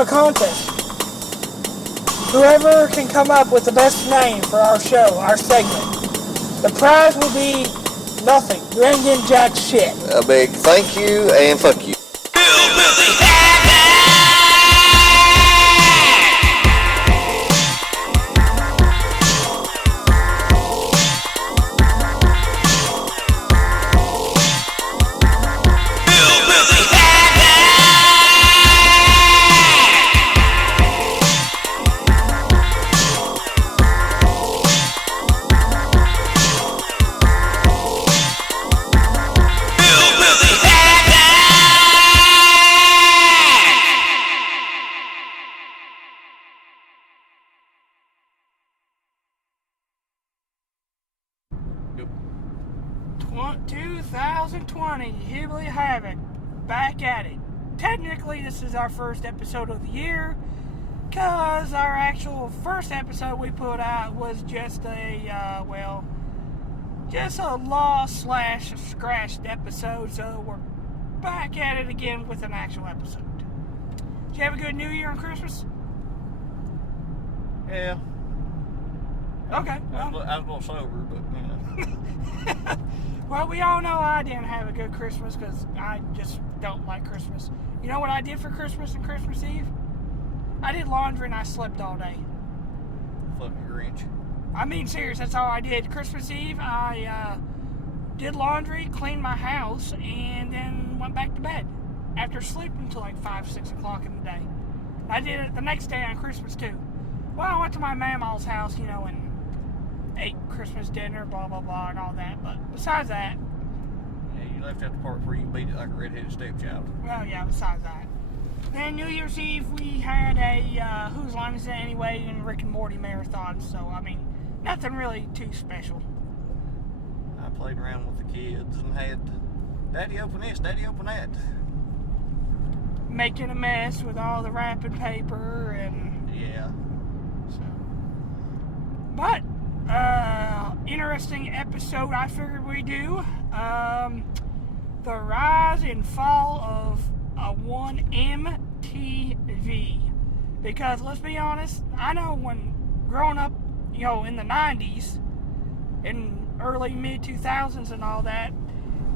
a contest. Whoever can come up with the best name for our show, our segment, the prize will be nothing. You ain't getting jack shit. A big thank you and fuck you. Yep. 2020, here we have it. Back at it. Technically, this is our first episode of the year, because our actual first episode we put out was just a, just a lost/scratched episode, so we're back at it again with an actual episode. Did you have a good New Year and Christmas? Yeah. Okay. I was a little sober, but, you know. Well, we all know I didn't have a good Christmas because I just don't like Christmas. You know what I did for Christmas and Christmas Eve? I did laundry and I slept all day. Fucking Grinch. I mean, serious, that's all I did. Christmas Eve, I did laundry, cleaned my house, and then went back to bed after sleeping until like 5, 6 o'clock in the day. I did it the next day on Christmas too. Well, I went to my mama's house, you know, and ate Christmas dinner, blah, blah, blah, and all that. But besides that... Yeah, you left out the part where you beat it like a redheaded stepchild. Well, yeah, besides that. Then New Year's Eve, we had a Whose Line Is It Anyway and Rick and Morty marathon. So, I mean, nothing really too special. I played around with the kids and had, Daddy open this, Daddy open that. Making a mess with all the wrapping paper and... Yeah. So... But... interesting episode I figured we'd do. The rise and fall of one MTV. Because let's be honest, I know when growing up, you know, in the 90s, in early mid 2000s and all that,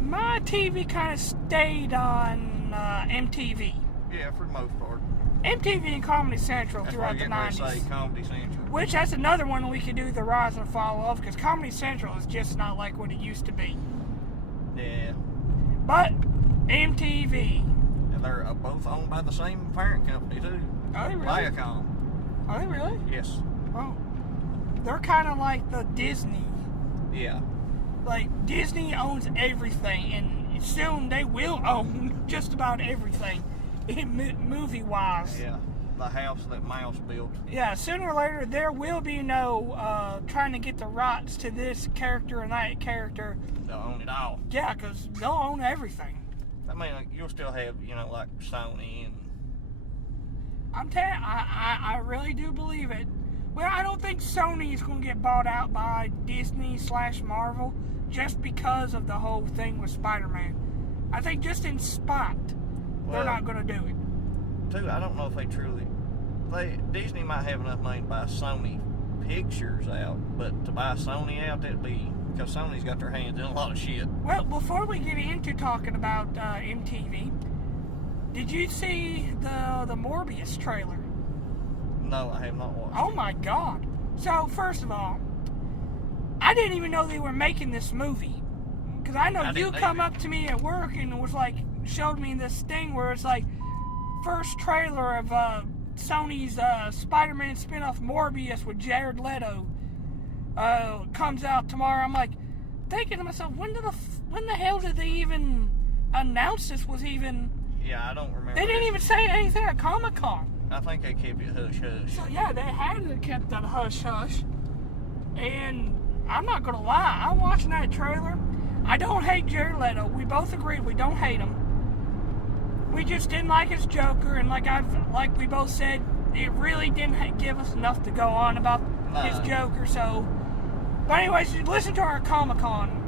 my TV kind of stayed on MTV. Yeah, for the most part. MTV and Comedy Central That's throughout the 90s. Say Comedy Central. Which, that's another one we could do the rise and fall of, because Comedy Central is just not like what it used to be. Yeah. But, MTV. And they're both owned by the same parent company, too. Are they really? Viacom. Are they really? Yes. Oh. They're kind of like the Disney. Yeah. Like, Disney owns everything, and soon they will own just about everything, movie-wise. Yeah. The house that Mouse built. Yeah, sooner or later, there will be no trying to get the rights to this character and that character. They'll own it all. Yeah, because they'll own everything. I mean, like, you'll still have, you know, like Sony and... I'm telling you, I really do believe it. Well, I don't think Sony is going to get bought out by Disney/Marvel just because of the whole thing with Spider-Man. I think just in spite, they're not going to do it. Too, I don't know if they truly... Disney might have enough money to buy Sony Pictures out, but to buy Sony out, that'd be... Because Sony's got their hands in a lot of shit. Well, before we get into talking about MTV, did you see the Morbius trailer? No, I have not watched Oh it. my God. So, first of all, I didn't even know they were making this movie. Because I know you come up to me at work and was like, showed me this thing where it's like, first trailer of Sony's Spider-Man spin-off Morbius with Jared Leto comes out tomorrow. I'm like, thinking to myself, when the hell did they even announce this was even... Yeah, I don't remember. They didn't even say anything at Comic-Con. I think they kept it hush-hush. So yeah, they had to kept that hush-hush. And I'm not going to lie, I'm watching that trailer. I don't hate Jared Leto. We both agreed we don't hate him. We just didn't like his Joker, and like we both said, it really didn't give us enough to go on about his Joker. So, but anyways, you listen to our Comic-Con.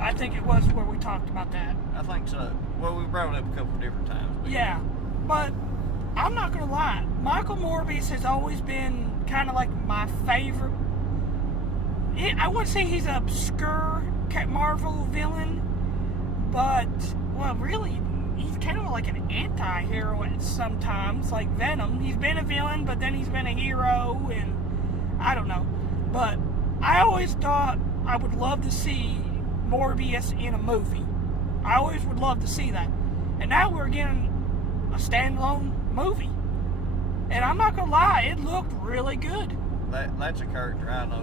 I think it was where we talked about that. I think so. Well, we brought it up a couple different times. Yeah, but I'm not gonna lie, Michael Morbius has always been kind of like my favorite. I wouldn't say he's an obscure Marvel villain, but, well, really, he's kind of like an anti-hero sometimes, like Venom. He's been a villain, but then he's been a hero, and I don't know. But I always thought I would love to see Morbius in a movie. I always would love to see that. And now we're getting a standalone movie. And I'm not going to lie, it looked really good. That's a character I know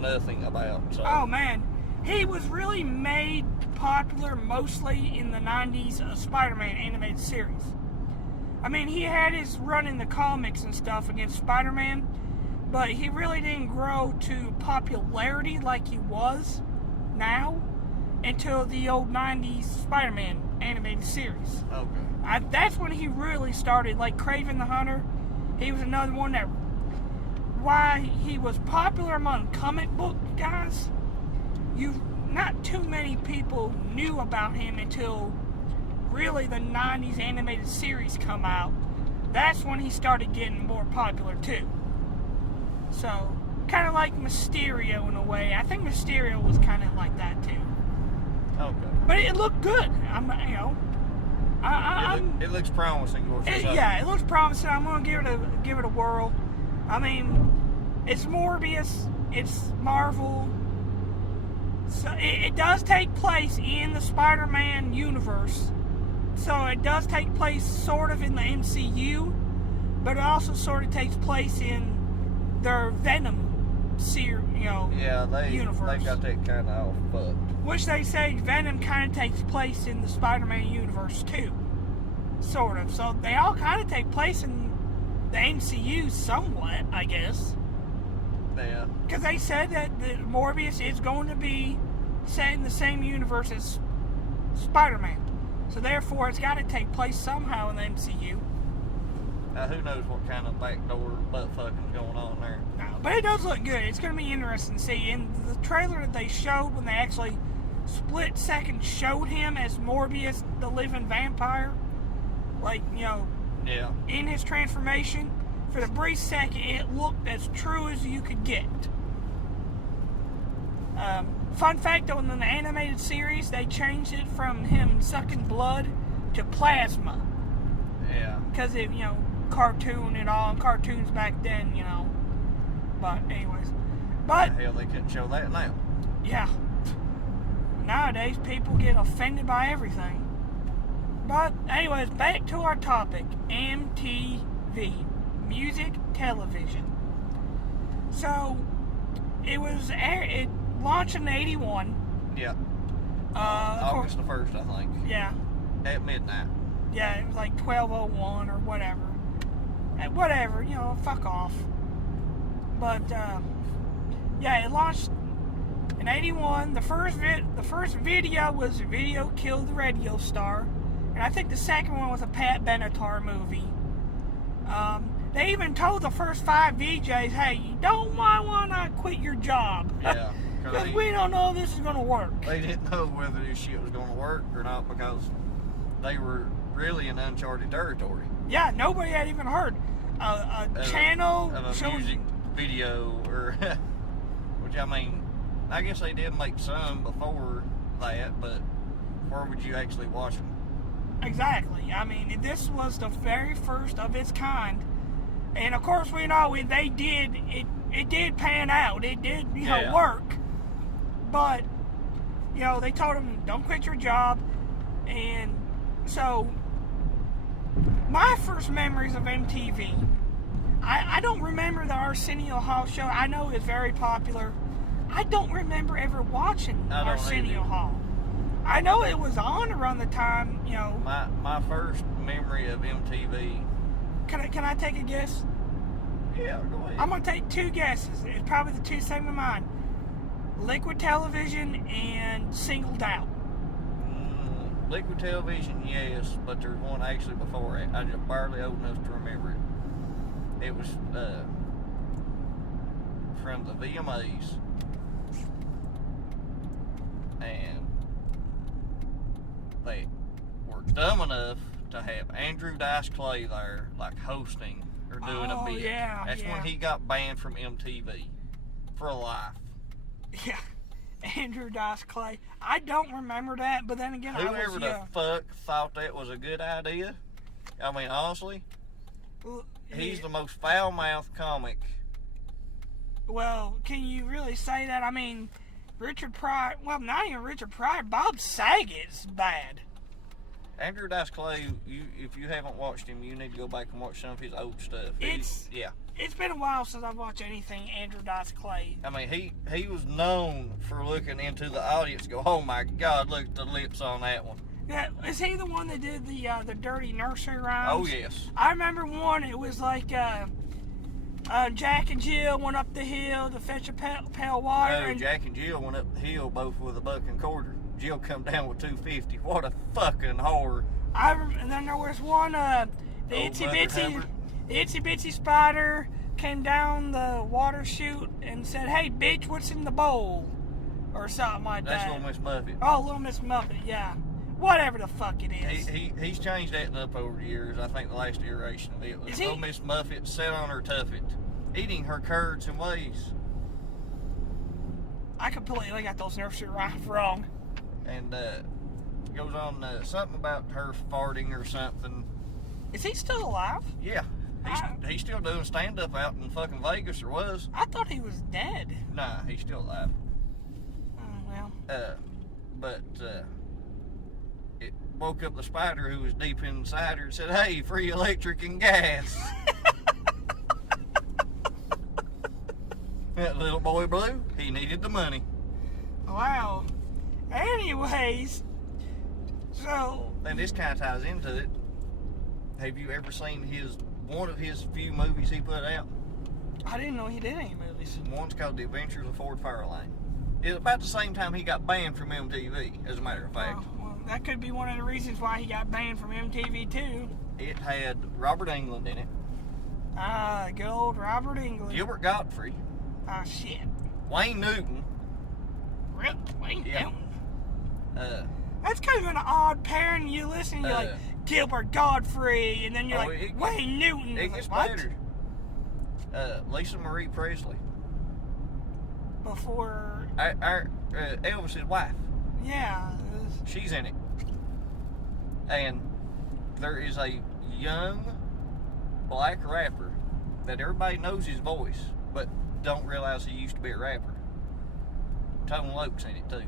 nothing about. So. Oh, man. He was really made popular mostly in the 90s Spider-Man animated series. I mean, he had his run in the comics and stuff against Spider-Man, but he really didn't grow to popularity like he was now until the old 90s Spider-Man animated series. Okay. That's when he really started, like Kraven the Hunter. He was another one that, why he was popular among comic book guys, not too many people knew about him until really the 90s animated series come out. That's when he started getting more popular too. So, kind of like Mysterio in a way. I think Mysterio was kind of like that too. Okay. But it looked good. It looks promising. Yeah, it looks promising. I'm gonna give it a whirl. I mean, it's Morbius. It's Marvel. So it does take place in the Spider-Man universe. So it does take place sort of in the MCU, but it also sort of takes place in their Venom universe. They got that kind of fucked. Which they say Venom kind of takes place in the Spider-Man universe too, sort of. So they all kind of take place in the MCU somewhat, I guess. Yeah. Because they said that Morbius is going to be set in the same universe as Spider-Man. So therefore, it's got to take place somehow in the MCU. Who knows what kind of backdoor butt fucking going on there. No, but it does look good. It's going to be interesting to see. In the trailer that they showed, when they actually split second showed him as Morbius, the living vampire, in his transformation, for the brief second, it looked as true as you could get. Fun fact, though, in the animated series, they changed it from him sucking blood to plasma. Yeah. Because it, cartoon and all, cartoons back then, But anyways. But hell, they couldn't show that now. Yeah. Nowadays, people get offended by everything. But anyways, back to our topic. MTV. Music television. So, it launched in 81. Yeah. August the 1st, I think. Yeah. At midnight. Yeah, it was like 12:01 or whatever. Whatever, fuck off. But, it launched in 81. The first video was Video Killed the Radio Star. And I think the second one was a Pat Benatar movie. They even told the first 5 VJs, hey, you don't want to quit your job. Yeah. Because we don't know if this is going to work. They didn't know whether this shit was going to work or not because they were really in uncharted territory. Yeah, nobody had even heard a channel of a showing music video, or which I guess they did make some before that, but where would you actually watch them? Exactly. I mean, this was the very first of its kind, and of course we know it did pan out. It did work, but they told them don't quit your job, and so. My first memories of MTV, I don't remember the Arsenio Hall show. I know it's very popular. I don't remember ever watching Arsenio Hall. I know it was on around the time, My first memory of MTV. Can I take a guess? Yeah, go ahead. I'm going to take 2 guesses. It's probably the 2 same in mine. Liquid Television and Singled Out. Liquid Television, yes, but there's one actually before it. I'm just barely old enough to remember it. It was from the VMAs, and they were dumb enough to to have Andrew Dice Clay there, like hosting or doing a bit. Yeah, That's yeah. when he got banned from MTV for life. Yeah. Andrew Dice Clay. I don't remember that, but then again, Whoever the fuck thought that was a good idea, I mean, honestly, he's the most foul-mouthed comic. Well, can you really say that? I mean, Richard Pryor, well, not even Richard Pryor, Bob Saget's bad. Andrew Dice Clay, if you haven't watched him, you need to go back and watch some of his old stuff. It's been a while since I've watched anything Andrew Dice Clay. I mean, he was known for looking into the audience and go, oh my God, look at the lips on that one. Yeah, is he the one that did the dirty nursery rhymes? Oh, yes. I remember one, it was like Jack and Jill went up the hill to fetch a pail of water. No, Jack and Jill went up the hill both with $1.25. Jill come down with $2.50. What a fucking horror. And then there was one, the itsy bitsy spider came down the water chute and said, hey bitch, what's in the bowl? Or something like that. That's Little Miss Muffet. Oh, Little Miss Muffet, yeah. Whatever the fuck it is. He's changed that up over the years. I think the last iteration of it was Little Miss Muffet sat on her tuffet, eating her curds and whey. I completely got those nursery rhymes wrong. And goes on something about her farting or something. Is he still alive? Yeah. He's still doing stand-up out in fucking Vegas, or was. I thought he was dead. Nah, he's still alive. Oh, well. It woke up the spider who was deep inside her and said, hey, free electric and gas. That little boy Blue, he needed the money. Wow. Anyways, so... And this kind of ties into it. Have you ever seen one of his few movies he put out? I didn't know he did any movies. One's called The Adventures of Ford Fairlane. It's about the same time he got banned from MTV, as a matter of fact. Well, that could be one of the reasons why he got banned from MTV, too. It had Robert Englund in it. Ah, good old Robert Englund. Gilbert Gottfried. Ah, shit. Wayne Newton. Rip Wayne Newton. That's kind of an odd pairing. You listen, you're like, Gilbert Godfrey, and then you're Wayne Newton. It gets like, better. Lisa Marie Presley. Before... Elvis's wife. Yeah. She's in it. And there is a young black rapper that everybody knows his voice, but don't realize he used to be a rapper. Tone Loke's in it too.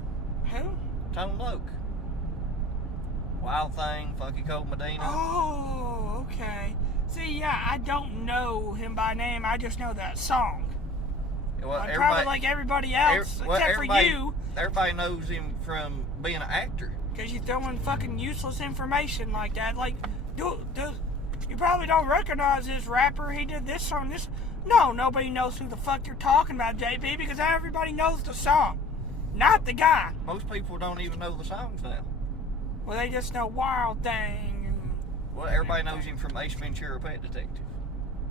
Who? Tone Loke. Wild Thing, Funky Cold Medina. Oh, okay. See, yeah, I don't know him by name. I just know that song. Well, I'm probably like everybody else, except for you. Everybody knows him from being an actor. Because you throw in fucking useless information like that. Like, you probably don't recognize this rapper. He did this song, this. No, nobody knows who the fuck you're talking about, JP, because everybody knows the song, not the guy. Most people don't even know the songs now. Well, they just know Wild Thing. Well, everybody knows him from Ace Ventura, Pet Detective.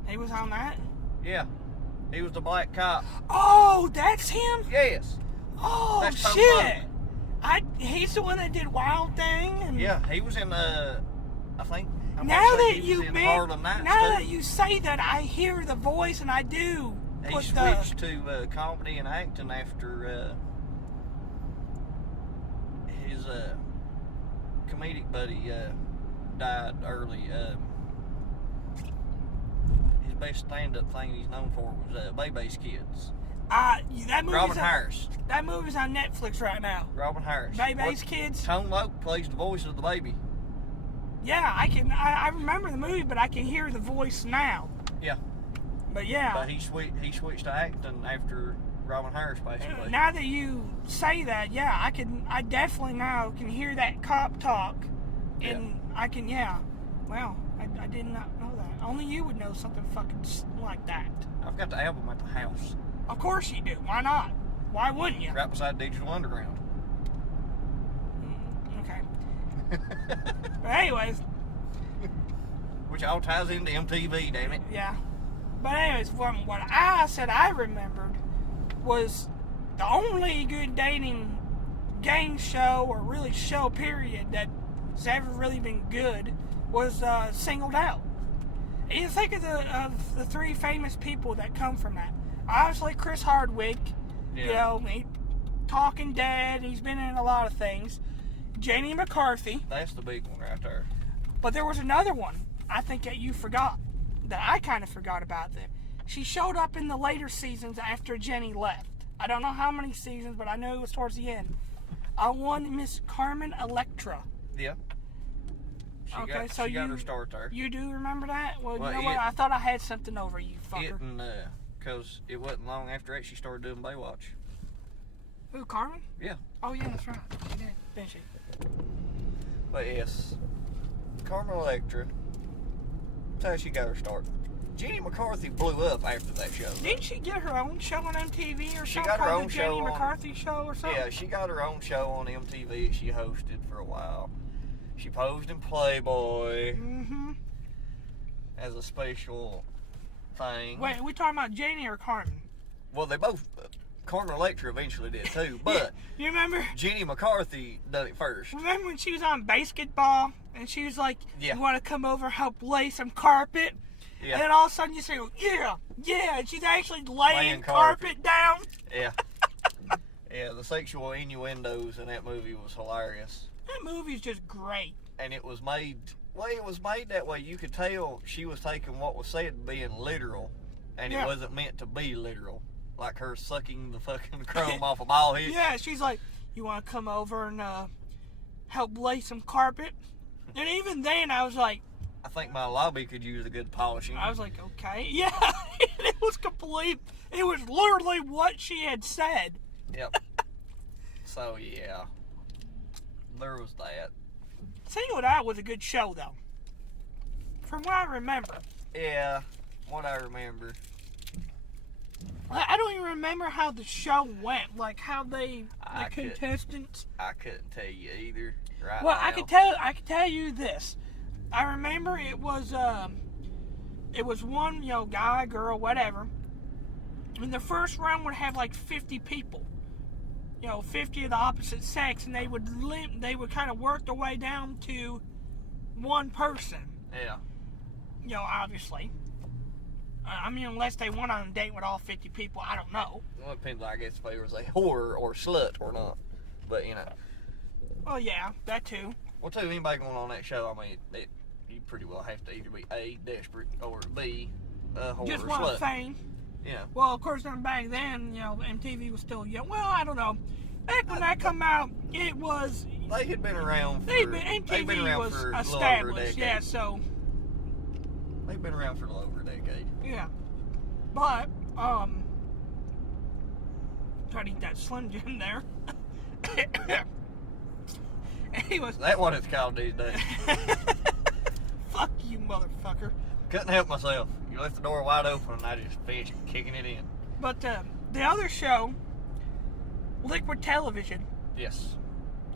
He was on that? Yeah. He was the black cop. Oh, that's him? Yes. Oh, that's shit. He's the one that did Wild Thing? And yeah, he was in, I think... Now that you say that, I hear the voice, and I do. He switched to comedy and acting after his comedic buddy died early. His best stand-up thing he's known for was Beavis Kids. Robin Harris. That movie's on Netflix right now. Robin Harris. Beavis Kids. Tone Loke plays the voice of the baby. Yeah, I remember the movie, but I can hear the voice now. Yeah. But yeah. But he switched to acting after Robin Harris passed away. Now that you say that, yeah, I definitely now can hear that cop talk. And I can, well, I did not know that. Only you would know something fucking like that. I've got the album at the house. Of course you do. Why not? Why wouldn't you? Right beside Digital Underground. Okay. But anyways. Which all ties into MTV, damn it. Yeah. But anyways, what I said I remembered was the only good dating game show, or really show period, that's ever really been good was singled out. And you think of the three famous people that come from that. Obviously, Chris Hardwick, you know, Talking Dead, he's been in a lot of things. Jenny McCarthy. That's the big one right there. But there was another one, I think, that you forgot, that I kind of forgot about. That she showed up in the later seasons after Jenny left. I don't know how many seasons, but I know it was towards the end. One Miss Carmen Electra. Yeah. She got her start there. You do remember that? Well, you know it, what? I thought I had something over you, fucker. Because it wasn't long after that she started doing Baywatch. Who, Carmen? Yeah. Oh, yeah, that's right. She did, didn't she? But yes, Carmen Electra. That's how she got her start. Jenny McCarthy blew up after that show. Didn't she get her own show on MTV or she something? Got her own the show Jenny on, McCarthy show or something? Yeah, she got her own show on MTV she hosted for a while. She posed in Playboy as a special thing. Wait, are we talking about Jenny or Carmen? Well, they both. Carmen Electra eventually did too, but you remember Jenny McCarthy done it first. Remember when she was on basketball and she was like, "You want to come over, help lay some carpet?" Yeah. And then all of a sudden you say, "Yeah," and she's actually laying carpet down. Yeah. Yeah, the sexual innuendos in that movie was hilarious. That movie's just great. And it was made. Well, it was made that way. You could tell she was taking what was said being literal, and it wasn't meant to be literal. Like her sucking the fucking chrome off a ball head. Yeah, she's like, "You want to come over and help lay some carpet?" And even then, I was like, I think my lobby could use a good polishing. I was like, okay. Yeah, it was complete. It was literally what she had said. Yep. So, yeah. There was that. Singled Out was a good show, though. From what I remember. Yeah, what I remember. I don't even remember how the show went, like how the contestants. I couldn't tell you either. Right. Well, now. I can tell you this. I remember it was one, guy, girl, whatever. And the first round would have like 50 people. 50 of the opposite sex, and they would kind of work their way down to one person. Yeah. Obviously. I mean, unless they went on a date with all 50 people, I don't know. Well, it depends, I guess, if they was a whore or slut or not. But, Well, yeah, that too. Well, too, anybody going on that show, I mean, you pretty well have to either be A, desperate, or B, a whore just or want slut. fame. Yeah. Well, of course, back then, MTV was still young. Well, I don't know. Back when that come out, it was... They had been around for... MTV was for established, yeah, so... They've been around for a little over a decade. Yeah. But, try to eat that Slim Jim there. Anyways. That's what it's called these days. Fuck you, motherfucker. Couldn't help myself. You left the door wide open and I just finished kicking it in. But, the other show, Liquid Television. Yes.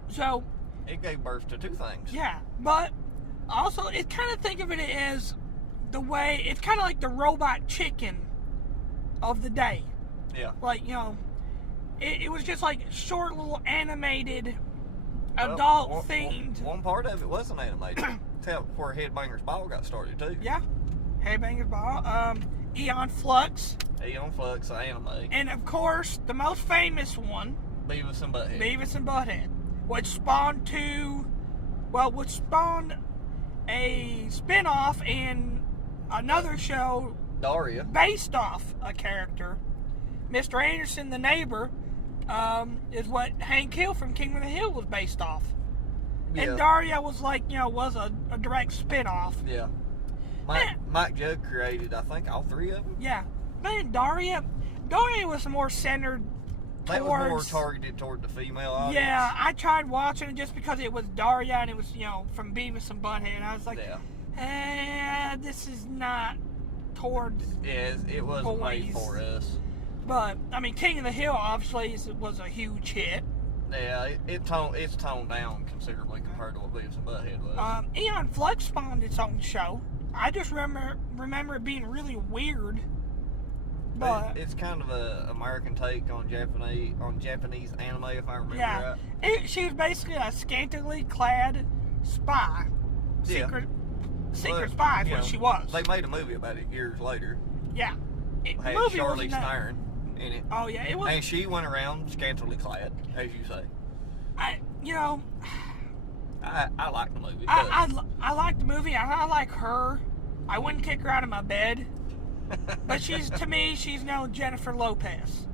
So... It gave birth to two things. Yeah, but also, it kind of think of it as the way, it's kind of like the Robot Chicken of the day. Yeah. Like, it was just like short little animated, adult themed. One part of it wasn't animated. Tell where Headbanger's Ball got started too. Yeah. Headbanger's Ball. Eon Flux. Eon Flux, anime. And of course, the most famous one. Beavis and Butthead. Beavis and Butthead. Which spawned a spin-off in another show, Daria, based off a character. Mr. Anderson, the neighbor, is what Hank Hill from King of the Hill was based off. Yeah. And Daria was was a direct spin-off. Yeah. Mike Judge created, I think, all three of them. Yeah. Man, Daria was more centered towards... That was more targeted toward the female audience. Yeah, I tried watching it just because it was Daria and it was, from Beavis and Butthead. I was like, this is not towards it wasn't made for us. But, I mean, King of the Hill, obviously, was a huge hit. Yeah, it's toned down considerably compared to what Beavis and Butthead was. Eon Flux spawned its own show. I just remember it being really weird. But it's kind of a American take on Japanese anime, if I remember right. She was basically a scantily clad spy. Secret secret spy is you what know, she was. They made a movie about it years later. Yeah. The Had movie Charlize wasn't that. Theron in it. Oh yeah, it was. And she went around scantily clad, as you say. I like the movie. I like the movie. I like her. I wouldn't kick her out of my bed. But to me, she's no Jennifer Lopez.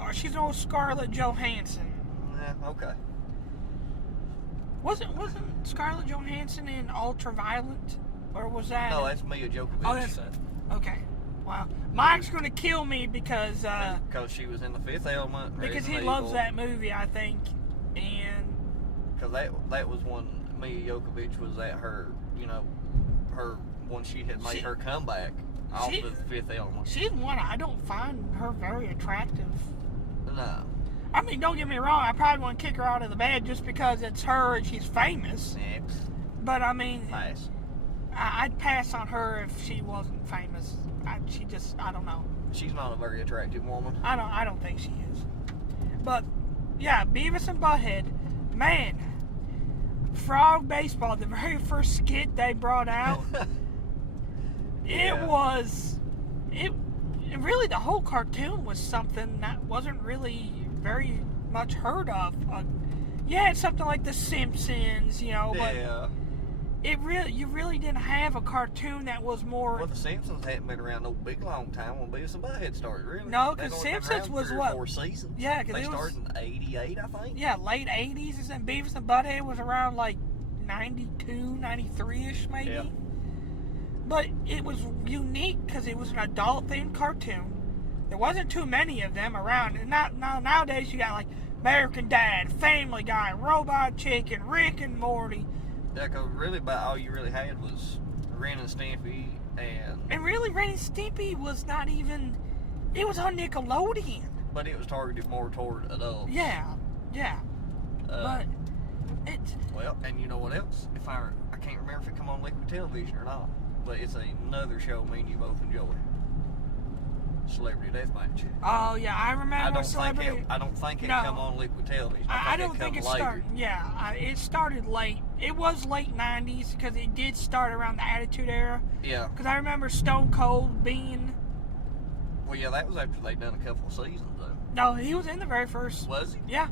Or she's no Scarlett Johansson. Yeah, okay. Wasn't Scarlett Johansson in Ultraviolet? Or was that... No, that's Mia Djokovic. Oh, that's... Okay. Wow. Mike's going to kill me because... Because she was in The Fifth Element. Because he Resident loves Evil. that movie, I think. And... Because that was when Mia Djokovic was at her, when she had made her comeback off of The Fifth Element. She's one I don't find her very attractive. No. I mean, don't get me wrong, I probably wouldn't kick her out of the bed just because it's her and she's famous. Next. But I mean, Pass. I'd pass on her if she wasn't famous. I don't know. She's not a very attractive woman. I don't think she is. But yeah, Beavis and Butthead, man, Frog Baseball, the very first skit they brought out, it really, the whole cartoon was something that wasn't really very much heard of. It's something like The Simpsons, but you really didn't have a cartoon that was more... Well, The Simpsons hadn't been around no big long time when Beavis and Butthead started, really. No, because Simpsons was what? 4 seasons. Yeah, because they started in '88, I think. Yeah, late 80s, and Beavis and Butthead was around like 92, 93-ish maybe. Yeah. But it was unique because it was an adult-themed cartoon. There wasn't too many of them around. And nowadays you got like American Dad, Family Guy, Robot Chicken, Rick and Morty. Yeah, because really about all you really had was Ren and Stimpy and... And really, Ren and Stimpy was not even... It was on Nickelodeon. But it was targeted more toward adults. Yeah. But it's... Well, and you know what else? I can't remember if it come on Liquid Television or not. But it's another show me and you both enjoy. Celebrity Deathmatch. Oh yeah, I remember Celebrity. I don't think it come on Liquid Television. I don't think it started. Yeah, it started late. It was late '90s because it did start around the Attitude Era. Yeah. Because I remember Stone Cold being. Well, yeah, that was after they'd done a couple of seasons though. No, he was in the very first. Was he? Yeah.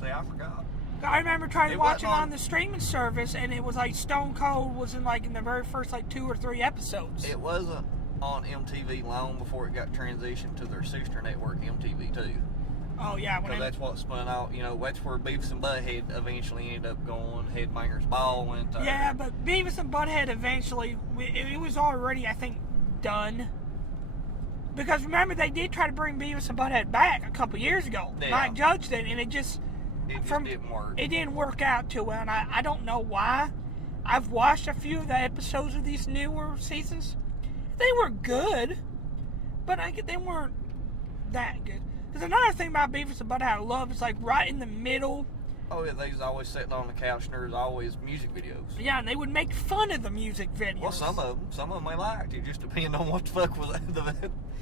See, I forgot. I remember trying to watch it on the streaming service, and it was like Stone Cold was in the very first 2 or 3 episodes. It wasn't on MTV long before it got transitioned to their sister network, MTV2. Oh yeah, because that's what spun out. That's where Beavis and Butthead eventually ended up going. Headbangers Ball went there. Yeah, but Beavis and Butthead eventually, it was already, I think, done. Because remember, they did try to bring Beavis and Butthead back a couple years ago. Yeah. Mike Judge did, and it just didn't work. It didn't work out too well, and I don't know why. I've watched a few of the episodes of these newer seasons. They were good, but they weren't that good. Because another thing about Beavis and Butthead I love is right in the middle. Oh yeah, they was always sitting on the couch and there was always music videos. Yeah, and they would make fun of the music videos. Well, some of them I liked. It just depended on what the fuck was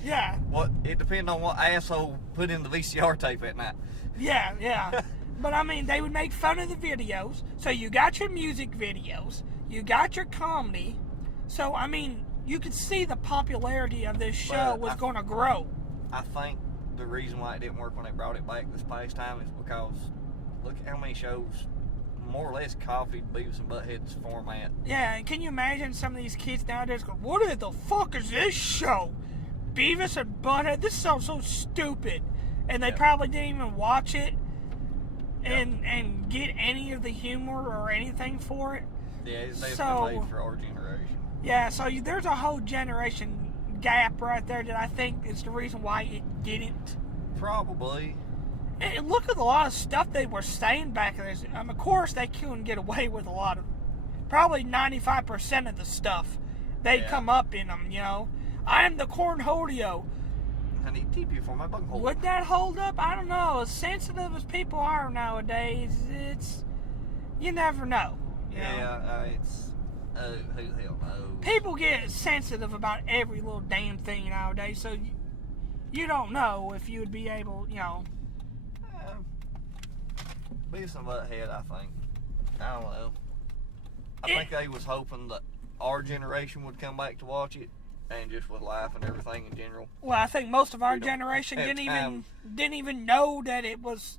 Yeah. It depended on what asshole put in the VCR tape at night. Yeah. But I mean, they would make fun of the videos. So you got your music videos, you got your comedy. So I mean, you could see the popularity of this show was going to grow. I think the reason why it didn't work when they brought it back this past time is because look at how many shows more or less copied Beavis and Butthead's format. Yeah, and can you imagine some of these kids nowadays going, what the fuck is this show? Beavis and Butthead? This sounds so stupid. And they probably didn't even watch it and get any of the humor or anything for it. Yeah, they've been made for our generation. Yeah, so there's a whole generation gap right there that I think is the reason why it didn't. Probably. And look at a lot of stuff they were saying back then. Of course, they couldn't get away with a lot of, probably 95% of the stuff they come up in them, I am the cornholio. I need TP for my bunghole. Would that hold up? I don't know. As sensitive as people are nowadays, you never know. It's, who the hell knows? People get sensitive about every little damn thing nowadays, so you don't know if you would be able, Beavis and Butthead, I think. I don't know. think they was hoping that our generation would come back to watch it and just would laugh and everything in general. Well, I think most of our We don't generation have didn't even know that it was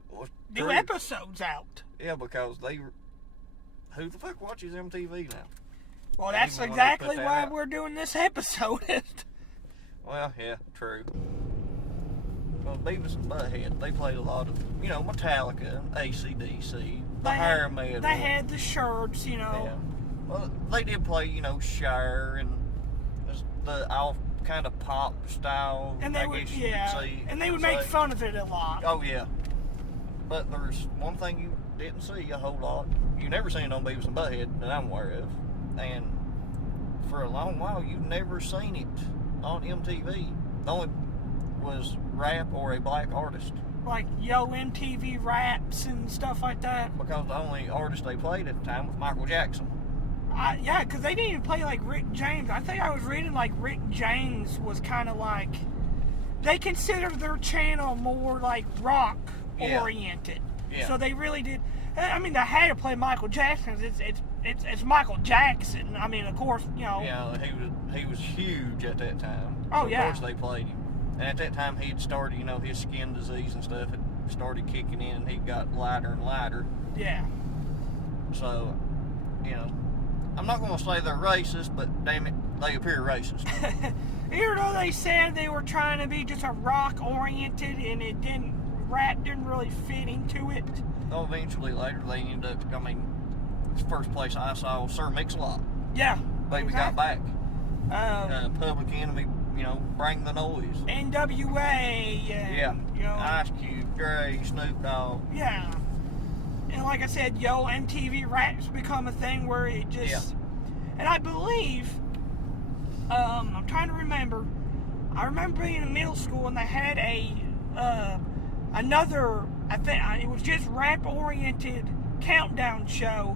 new true. episodes out. Yeah, because who the fuck watches MTV now? Well, that's Even when they exactly put that why out. we're doing this episode. Well, yeah, true. Well, Beavis and Butthead, they played a lot of, Metallica, AC/DC, the hair metal. They had the shirts, Yeah. Well, they did play, Cher and the all kind of pop style. And they I would, guess you could say, and they would make fun of it a lot. Oh yeah. But there's one thing you didn't see a whole lot. You never seen it on Beavis and Butthead that I'm aware of, and for a long while you've never seen it on MTV. The only was rap or a black artist. Like Yo MTV Raps and stuff like that. Because the only artist they played at the time was Michael Jackson. Yeah, because they didn't even play like Rick James. I think I was reading like Rick James was kind of like, they considered their channel more like rock oriented. Yeah. So they really did. I mean, they had to play Michael Jackson. It's Michael Jackson. I mean, of course, Yeah, he was huge at that time. Oh, So yeah. Of course they played him. And at that time he had started, his skin disease and stuff had started kicking in, and he got lighter and lighter. Yeah. So, I'm not going to say they're racist, but damn it, they appear racist. Even though they said they were trying to be just a rock oriented, and rap didn't really fit into it. Oh, eventually later they ended up, the first place I saw Sir Mix-a-Lot. Yeah. Baby Got Back. Um, Public Enemy, Bring the Noise. NWA. And, Yeah. Ice Cube, Dre, Snoop Dogg. Yeah. And like I said, Yo MTV Raps become a thing where it just... Yeah. And I believe, I'm trying to remember, I remember being in middle school and they had another, I think it was just rap-oriented countdown show.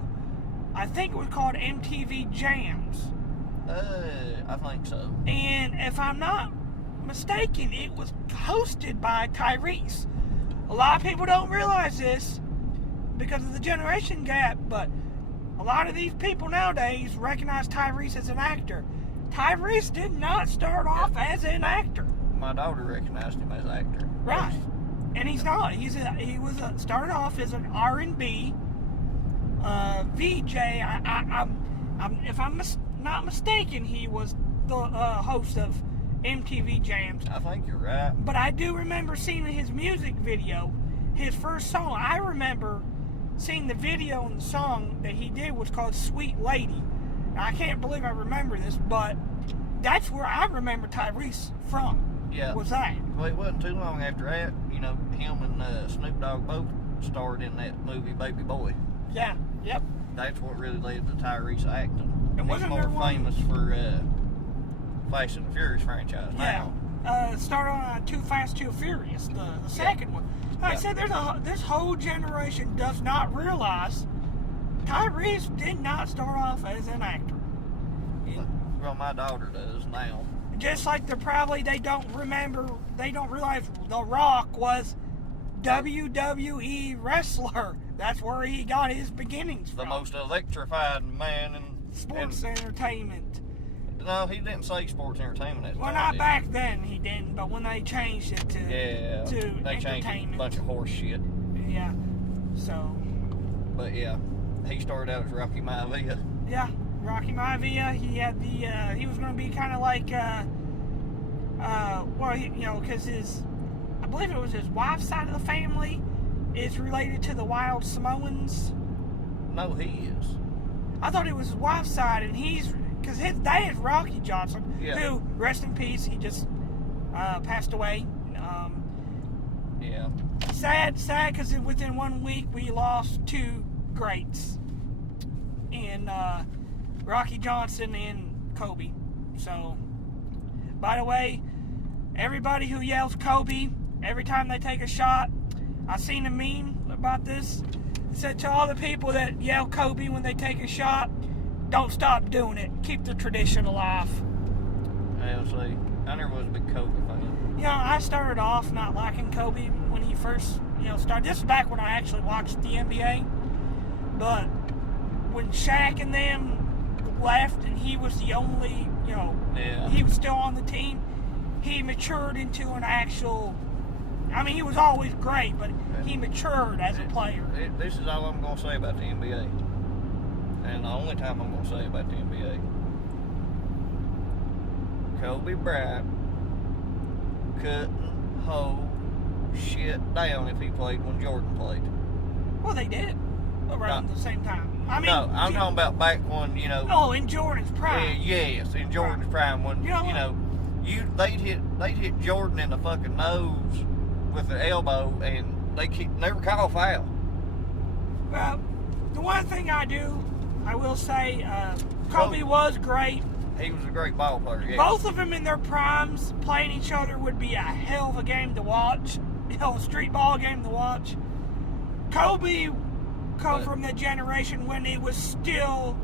I think it was called MTV Jams. I think so. And if I'm not mistaken, it was hosted by Tyrese. A lot of people don't realize this because of the generation gap, but a lot of these people nowadays recognize Tyrese as an actor. Tyrese did not start off as an actor. My daughter recognized him as an actor. Right. And he's not. Started off as an R&B VJ. If I'm not mistaken, he was the host of MTV Jams. I think you're right. But I do remember seeing his music video, his first song. I remember seeing the video, and the song that he did was called Sweet Lady. Now, I can't believe I remember this, but that's where I remember Tyrese from. Yeah. Was that? Well, it wasn't too long after that, him and Snoop Dogg both starred in that movie Baby Boy. Yeah. Yep. That's what really led to Tyrese acting. And He's wasn't more there one- famous for Fast and the Furious franchise Yeah. now. Started on Too Fast, Too Furious, the second one. Like I said, this whole generation does not realize Tyrese did not start off as an actor. Well, my daughter does now. Just like they don't realize The Rock was WWE wrestler. That's where he got his beginnings The from. most electrified man in Sports entertainment. No, he didn't say sports entertainment at the Well, time, not did he? back then he didn't, but when they changed it to They changed entertainment. a bunch of horse shit. Yeah. So, But yeah, he started out as Rocky Maivia. yeah, Rocky Maivia. He had he was going to be kind of like, because I believe it was his wife's side of the family is related to the Wild Samoans. No, he is. I thought it was his wife's side, and because his dad is Rocky Johnson, Yeah. who, rest in peace, he just passed away. Yeah. Sad, because within 1 week we lost two greats in Rocky Johnson and Kobe. So, by the way, everybody who yells Kobe every time they take a shot, I seen a meme about this. It said to all the people that yell Kobe when they take a shot, don't stop doing it. Keep the tradition alive. Yeah, see, I never was a big Kobe fan. I started off not liking Kobe when he first, started. This is back when I actually watched the NBA. But when Shaq and them left and he was the only, Yeah. he was still on the team, he matured into an actual, I mean, he was always great, but he matured as a player. This is all I'm going to say about the NBA. And the only time I'm going to say about the NBA. Kobe Bryant couldn't hold shit down if he played when Jordan played. Well, they did around the same time. I mean, no, I'm talking about back when, Oh, in Jordan's prime. Yes, in Jordan's prime when they'd hit Jordan in the fucking nose with the elbow and they never call foul. Well, the one thing I will say, Kobe was great. He was a great ball player. Yes. Both of them in their primes playing each other would be a hell of a game to watch. A street ball game to watch. Kobe come from the generation when you were still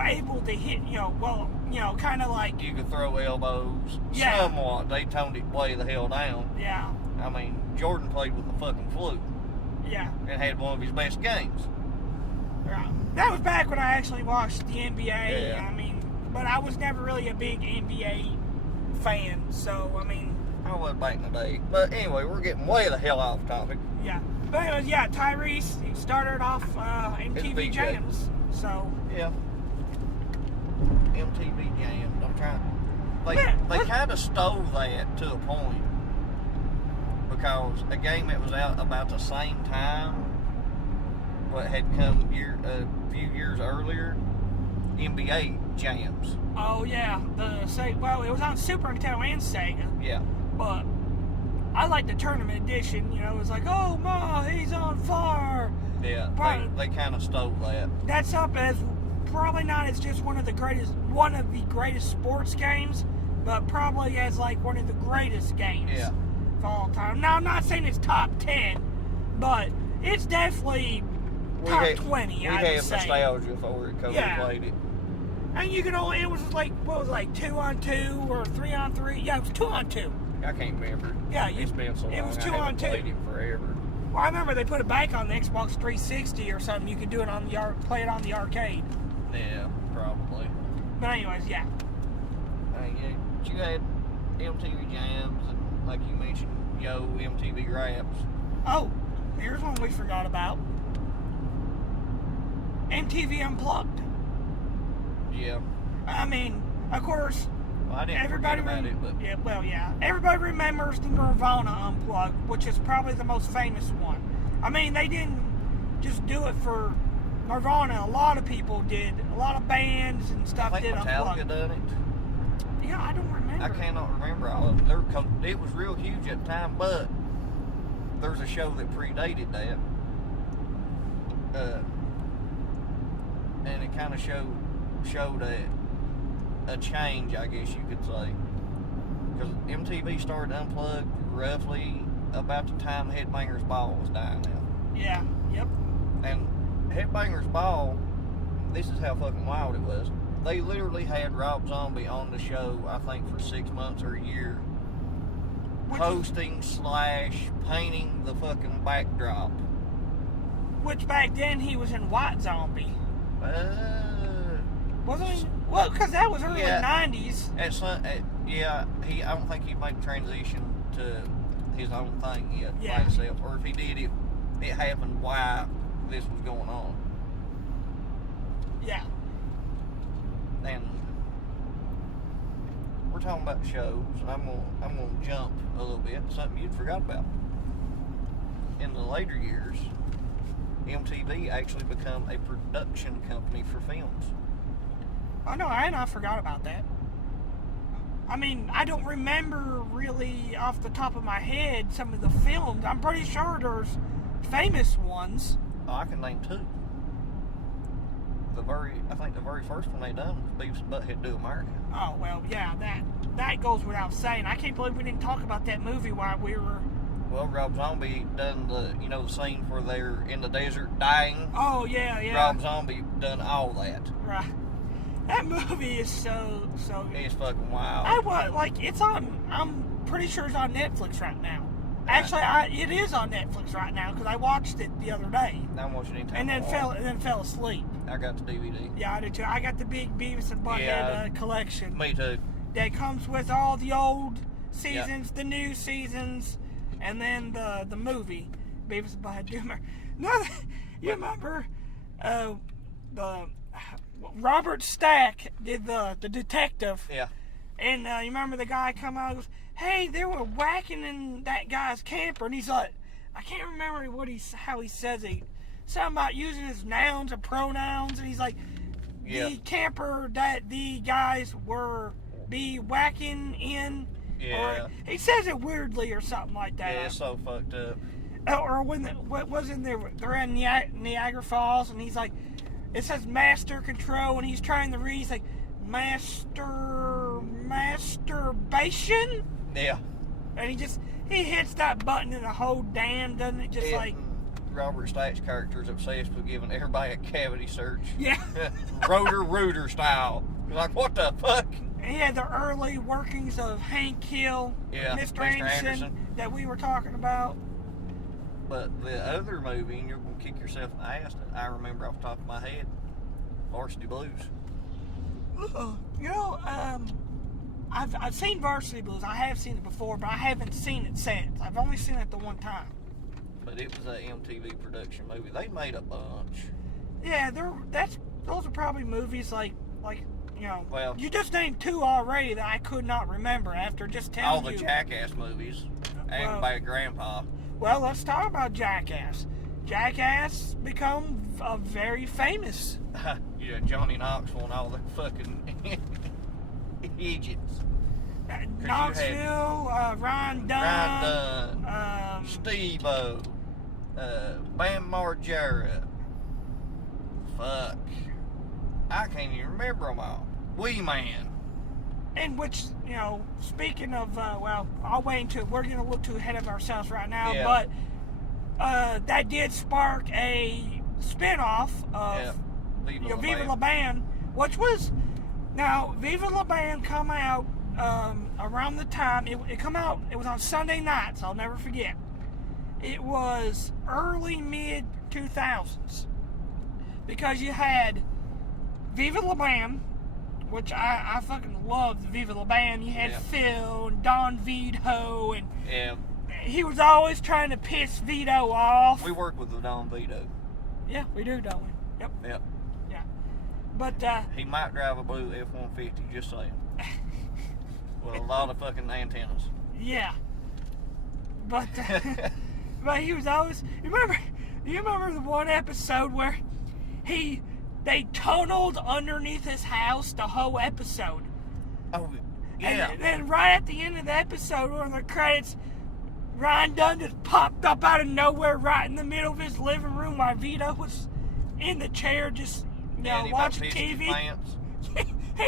able to hit, kind of like... You could throw elbows somewhat. They toned it way the hell down. Yeah. I mean, Jordan played with the fucking flu. Yeah. And had one of his best games. Right. That was back when I actually watched the NBA. Yeah. I mean, but I was never really a big NBA fan, so, I mean... I was back in the day. But anyway, we're getting way the hell off topic. Yeah. But anyways, Tyrese, he started off MTV Jams, so... Yeah. MTV Jams. I'm trying... They kind of stole that to a point. Because a game that was out about the same time, what had come a few years earlier, NBA Jams. Oh, yeah. It was on Super Nintendo and Sega. Yeah. But I like the tournament edition. It was like, oh, Ma, he's on fire. Yeah, they kind of stole that. That's up as probably not as just one of the greatest sports games, but probably as like one of the greatest games of all time. Now, I'm not saying it's top 10, but it's definitely top 20. I would say. We have nostalgia for it because we played it. And it was like, 2-on-2 or 3-on-3? Yeah, it was 2-on-2. I can't remember. Yeah, it's been so long. It was 2-on-2. I haven't played it forever. Well, I remember they put it back on the Xbox 360 or something. You could do it play it on the arcade. Yeah, probably. But anyways, yeah. You had MTV Jams and, like you mentioned, MTV Raps. Oh, here's one we forgot about. MTV Unplugged. Yeah. I mean, of course, I didn't forget about it, but... Yeah. Everybody remembers the Nirvana Unplugged, which is probably the most famous one. I mean, they didn't just do it for Nirvana. A lot of people did. A lot of bands and stuff did Unplugged. I think Metallica done it. Yeah, I don't remember. I cannot remember all of them. It was real huge at the time, but there's a show that predated that. And it kind of showed a change, I guess you could say. Because MTV started Unplugged roughly about the time Headbangers Ball was dying out. Yeah, yep. And Headbangers Ball, this is how fucking wild it was. They literally had Rob Zombie on the show, I think, for 6 months or a year. Hosting / painting the fucking backdrop. Which back then he was in White Zombie. Wasn't he? Well, because that was early 90s. I don't think he made the transition to his own thing yet by himself. Or if he did, it happened while this was going on. Yeah. And we're talking about shows, and I'm gonna jump a little bit to something you'd forgot about. In the later years, MTV actually became a production company for films. Oh no, I forgot about that. I mean, I don't remember really off the top of my head some of the films. I'm pretty sure there's famous ones. Oh, I can name 2. I think the very first one they done was Beavis and Butthead Do America. Oh well, yeah, that goes without saying. I can't believe we didn't talk about that movie while we were. Well, Rob Zombie done the scene where they're in the desert dying. Oh yeah. Rob Zombie done all that. Right. That movie is so good. It's fucking wild. I'm pretty sure it's on Netflix right now. Actually, it is on Netflix right now because I watched it the other day. I'm watching it. And then fell asleep. I got the DVD. Yeah, I did too. I got the big Beavis and Butthead collection. Me too. That comes with all the old seasons, the new seasons, and then the movie, Beavis and Butthead. You remember the Robert Stack did the detective. Yeah. And you remember the guy come out and goes, "Hey, they were whacking in that guy's camper," and he's like, I can't remember how he says it. Something about using his nouns or pronouns, and he's like, the camper that the guys were be whacking in. Yeah. Or he says it weirdly or something like that. Yeah, it's so fucked up. Or when what was in there? They're in Niagara Falls, and he's like, it says master control, and he's trying to read. He's like, masturbation. Yeah. And he hits that button and the whole damn, doesn't it? Just like Robert Stack's character is obsessed with giving everybody a cavity search. Yeah. Rooter style. You're like, what the fuck? He had the early workings of Hank Hill, Mr. Anderson that we were talking about. But the other movie, and you're going to kick yourself in the ass, that I remember off the top of my head, Varsity Blues. I've seen Varsity Blues. I have seen it before, but I haven't seen it since. I've only seen it the one time. But it was an MTV production movie. They made a bunch. Yeah, those are probably movies like Well, you just named two already that I could not remember after just telling you. All the Jackass movies, and by Grandpa. Well, let's talk about Jackass. Jackass become a very famous. Johnny Knoxville and all the fucking idiots. Knoxville, Ron Dunn, Steve-O, Bam Margera. Fuck. I can't even remember them all. Wee Man. And which, speaking of, I'll wait until we're going to look too ahead of ourselves right now, but that did spark a spin-off of Viva La Band, which was, now, Viva La Band come out around the time, it was on Sunday nights, I'll never forget. It was early, mid-2000s, because you had Viva La Band, which I fucking loved Viva La Band. You had Phil and Don Vito, and he was always trying to piss Vito off. We work with the Don Vito. Yeah, we do, don't we? Yep. Yep. Yeah. But he might drive a blue F-150, just saying. With a lot of fucking antennas. Yeah. But but he was always. You remember the one episode where they tunneled underneath his house the whole episode. Oh, yeah. And then right at the end of the episode, one of the credits, Ron Dunn just popped up out of nowhere right in the middle of his living room while Vito was in the chair just watching TV. He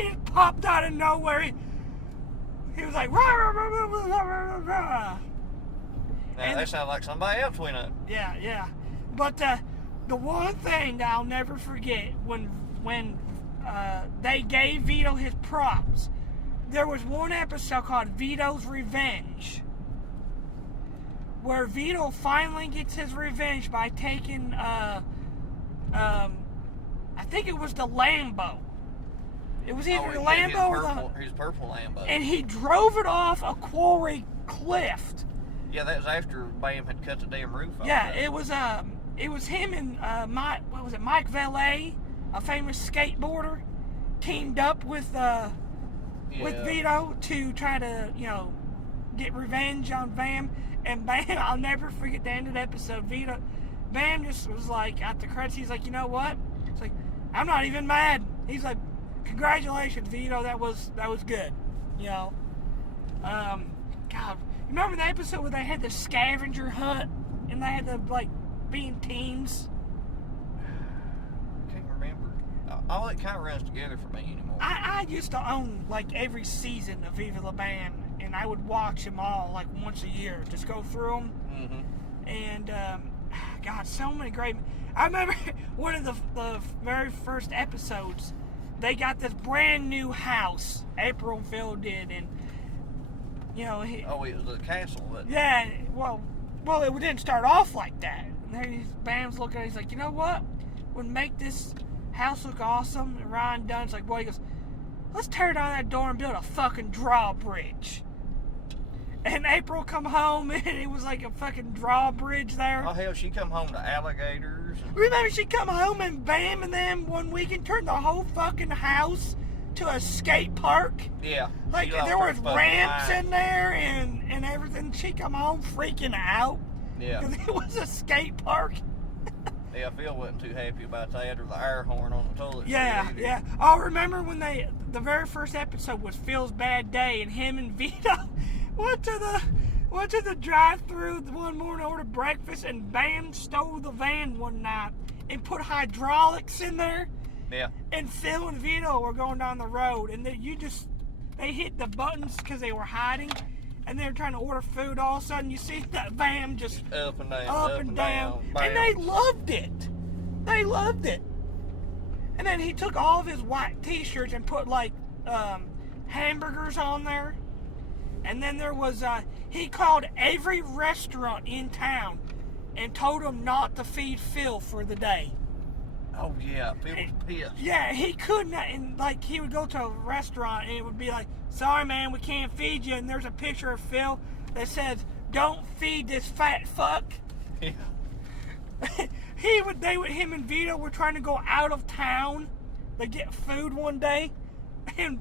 just popped out of nowhere. He was like, rah, rah, rah, rah, rah, rah. Now, that sounds like somebody else we know. Yeah. But the one thing that I'll never forget, when they gave Vito his props, there was one episode called Vito's Revenge, where Vito finally gets his revenge by taking, I think it was the Lambo. It was either the Lambo or his purple Lambo. And he drove it off a quarry cliff. Yeah, that was after Bam had cut the damn roof off. Yeah, it was him and Mike Valet, a famous skateboarder, teamed up with Vito to try to, get revenge on Bam. And Bam, I'll never forget the end of the episode. Bam just was like, at the credits, he's like, you know what? It's like, I'm not even mad. He's like, congratulations, Vito, that was good. God, you remember the episode where they had the scavenger hunt and they had to be in teams? Can't remember. All that kind of runs together for me anymore. I used to own remember season of Viva La Band, and I would watch them all once a year, just go through them. Mm-hmm. And God, so many great. I remember one of the very first episodes. They got this brand new house. April and Phil did, and it was the castle. Yeah, well, it didn't start off like that. And Bam's looking at it, he's like, you know what? Would make this house look awesome. And Ryan Dunn's like, boy, he goes, let's tear down that door and build a fucking drawbridge. And April come home and it was like a fucking drawbridge there. Oh hell, she come home to alligators. Remember she come home and Bam and them one weekend turned the whole fucking house to a skate park. Yeah. Like there was ramps in there and everything. She come home freaking out. Yeah. Because it was a skate park. Yeah, Phil wasn't too happy about that, or the air horn on the toilet. Yeah. Oh, remember when the very first episode was Phil's bad day and him and Vito went to the drive-thru one morning, ordered breakfast, and Bam stole the van one night and put hydraulics in there. Yeah. And Phil and Vito were going down the road, and they hit the buttons because they were hiding, and they were trying to order food. All of a sudden, you see that van just up and down, and they loved it. They loved it. And then he took all of his white T-shirts and put like hamburgers on there. And then there was, he called every restaurant in town and told them not to feed Phil for the day. Oh, yeah, Phil was pissed. Yeah, he couldn't, and like, he would go to a restaurant and it would be like, sorry man, we can't feed you. And there's a picture of Phil that says, don't feed this fat fuck. Yeah. Him and Vito were trying to go out of town to get food one day. And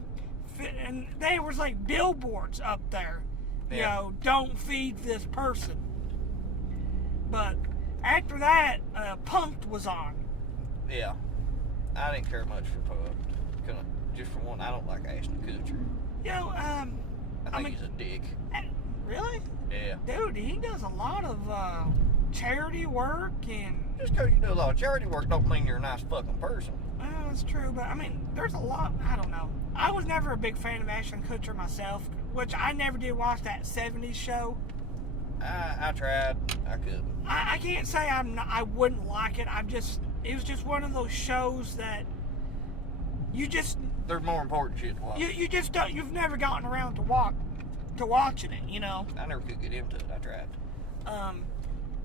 there was like billboards up there, you know, don't feed this person. But after that, Punk'd was on. Yeah, I didn't care much for Punk'd. Just for one, I don't like Ashton Kutcher. You know, I think he's a dick. Really? Yeah. Dude, he does a lot of charity work and. Just because you do a lot of charity work don't mean you're a nice fucking person. Well, that's true, but I mean, there's a lot. I don't know. I was never a big fan of Ashton Kutcher myself, which I never did watch that 70s show. I tried. I couldn't. I can't say I wouldn't like it. It was just one of those shows that you just. There's more important shit to watch. You just don't. You've never gotten around to watching it. You know. I never could get into it. I tried.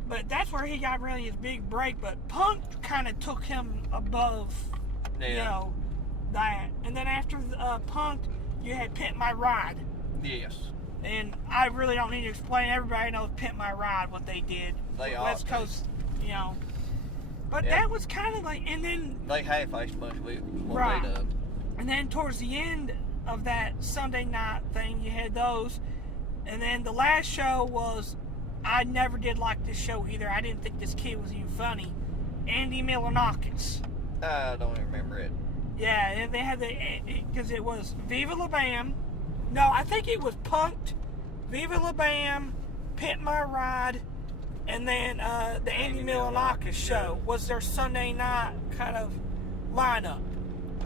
But that's where he got really his big break. But Punk kind of took him above. Yeah. You know. That, and then after Punk, you had Pimp My Ride. Yes. And I really don't need to explain. Everybody knows Pimp My Ride, what they did. They West Coast, you know. But that was kind of like, and then they half-aced a bunch of it. Right. They done. And then towards the end of that Sunday night thing, you had those. And then the last show was, I never did like this show either. I didn't think this kid was even funny. Andy Milonakis. I don't even remember it. Yeah, and they had because it was Viva La Bam. No, I think it was Punk'd, Viva La Bam, Pimp My Ride, and then the Andy Milonakis show was their Sunday night kind of lineup.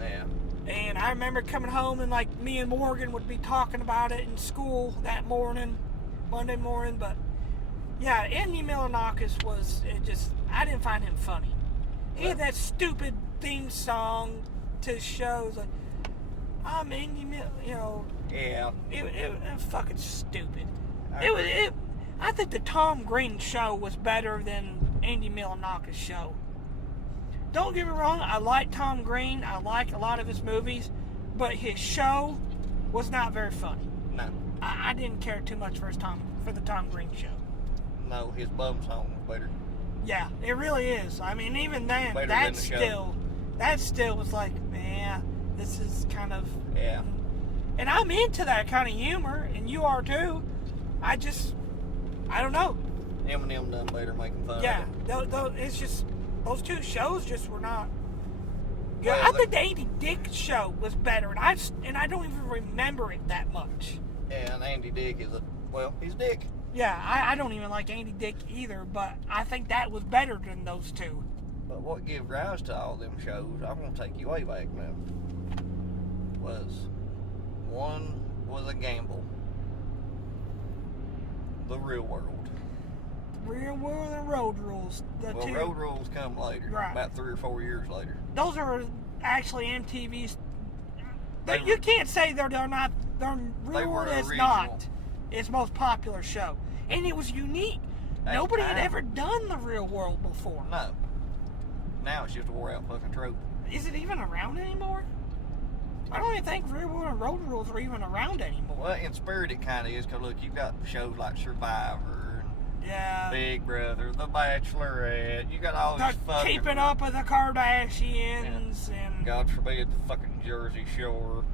Yeah. And I remember coming home and like me and Morgan would be talking about it in school that morning, Monday morning. But yeah, Andy Milonakis I didn't find him funny. He had that stupid theme song to shows like, I'm Andy you know. Yeah. It was fucking stupid. I think the Tom Green show was better than Andy Milonakis' show. Don't get me wrong, I like Tom Green. I like a lot of his movies, but his show was not very funny. No. I didn't care too much for the Tom Green show. No, his bum song was better. Yeah, it really is. I mean, even then, Better that than the show. still was like, man, this is kind of. Yeah. And I'm into that kind of humor, and you are too. I don't know. Eminem done better making fun Yeah, of it. it's just those two shows just were not good. Well, I think the Andy Dick show was better, and I don't even remember it that much. Yeah, and Andy Dick he's Dick. Yeah, I don't even like Andy Dick either, but I think that was better than those two. But what gave rise to all them shows, I'm going to take you way back now, one was a gamble. The Real World. Real World and Road Rules. Two. Road Rules come later, Right. about 3 or 4 years later. Those are actually MTV's. They You were- can't say they're not. They Real were World is original. not its most popular show, and it was unique. At Nobody the had time. ever done the Real World before. No. Now it's just a wore out fucking trope. is it even around anymore? I don't even think Real World and Road Rules are even around anymore. Well, in spirit it kind of is, because look, you've got shows like Survivor, Yeah. Big Brother, The Bachelorette. You got all these fucking... Keeping Up with the Kardashians and... God forbid the fucking Jersey Shore.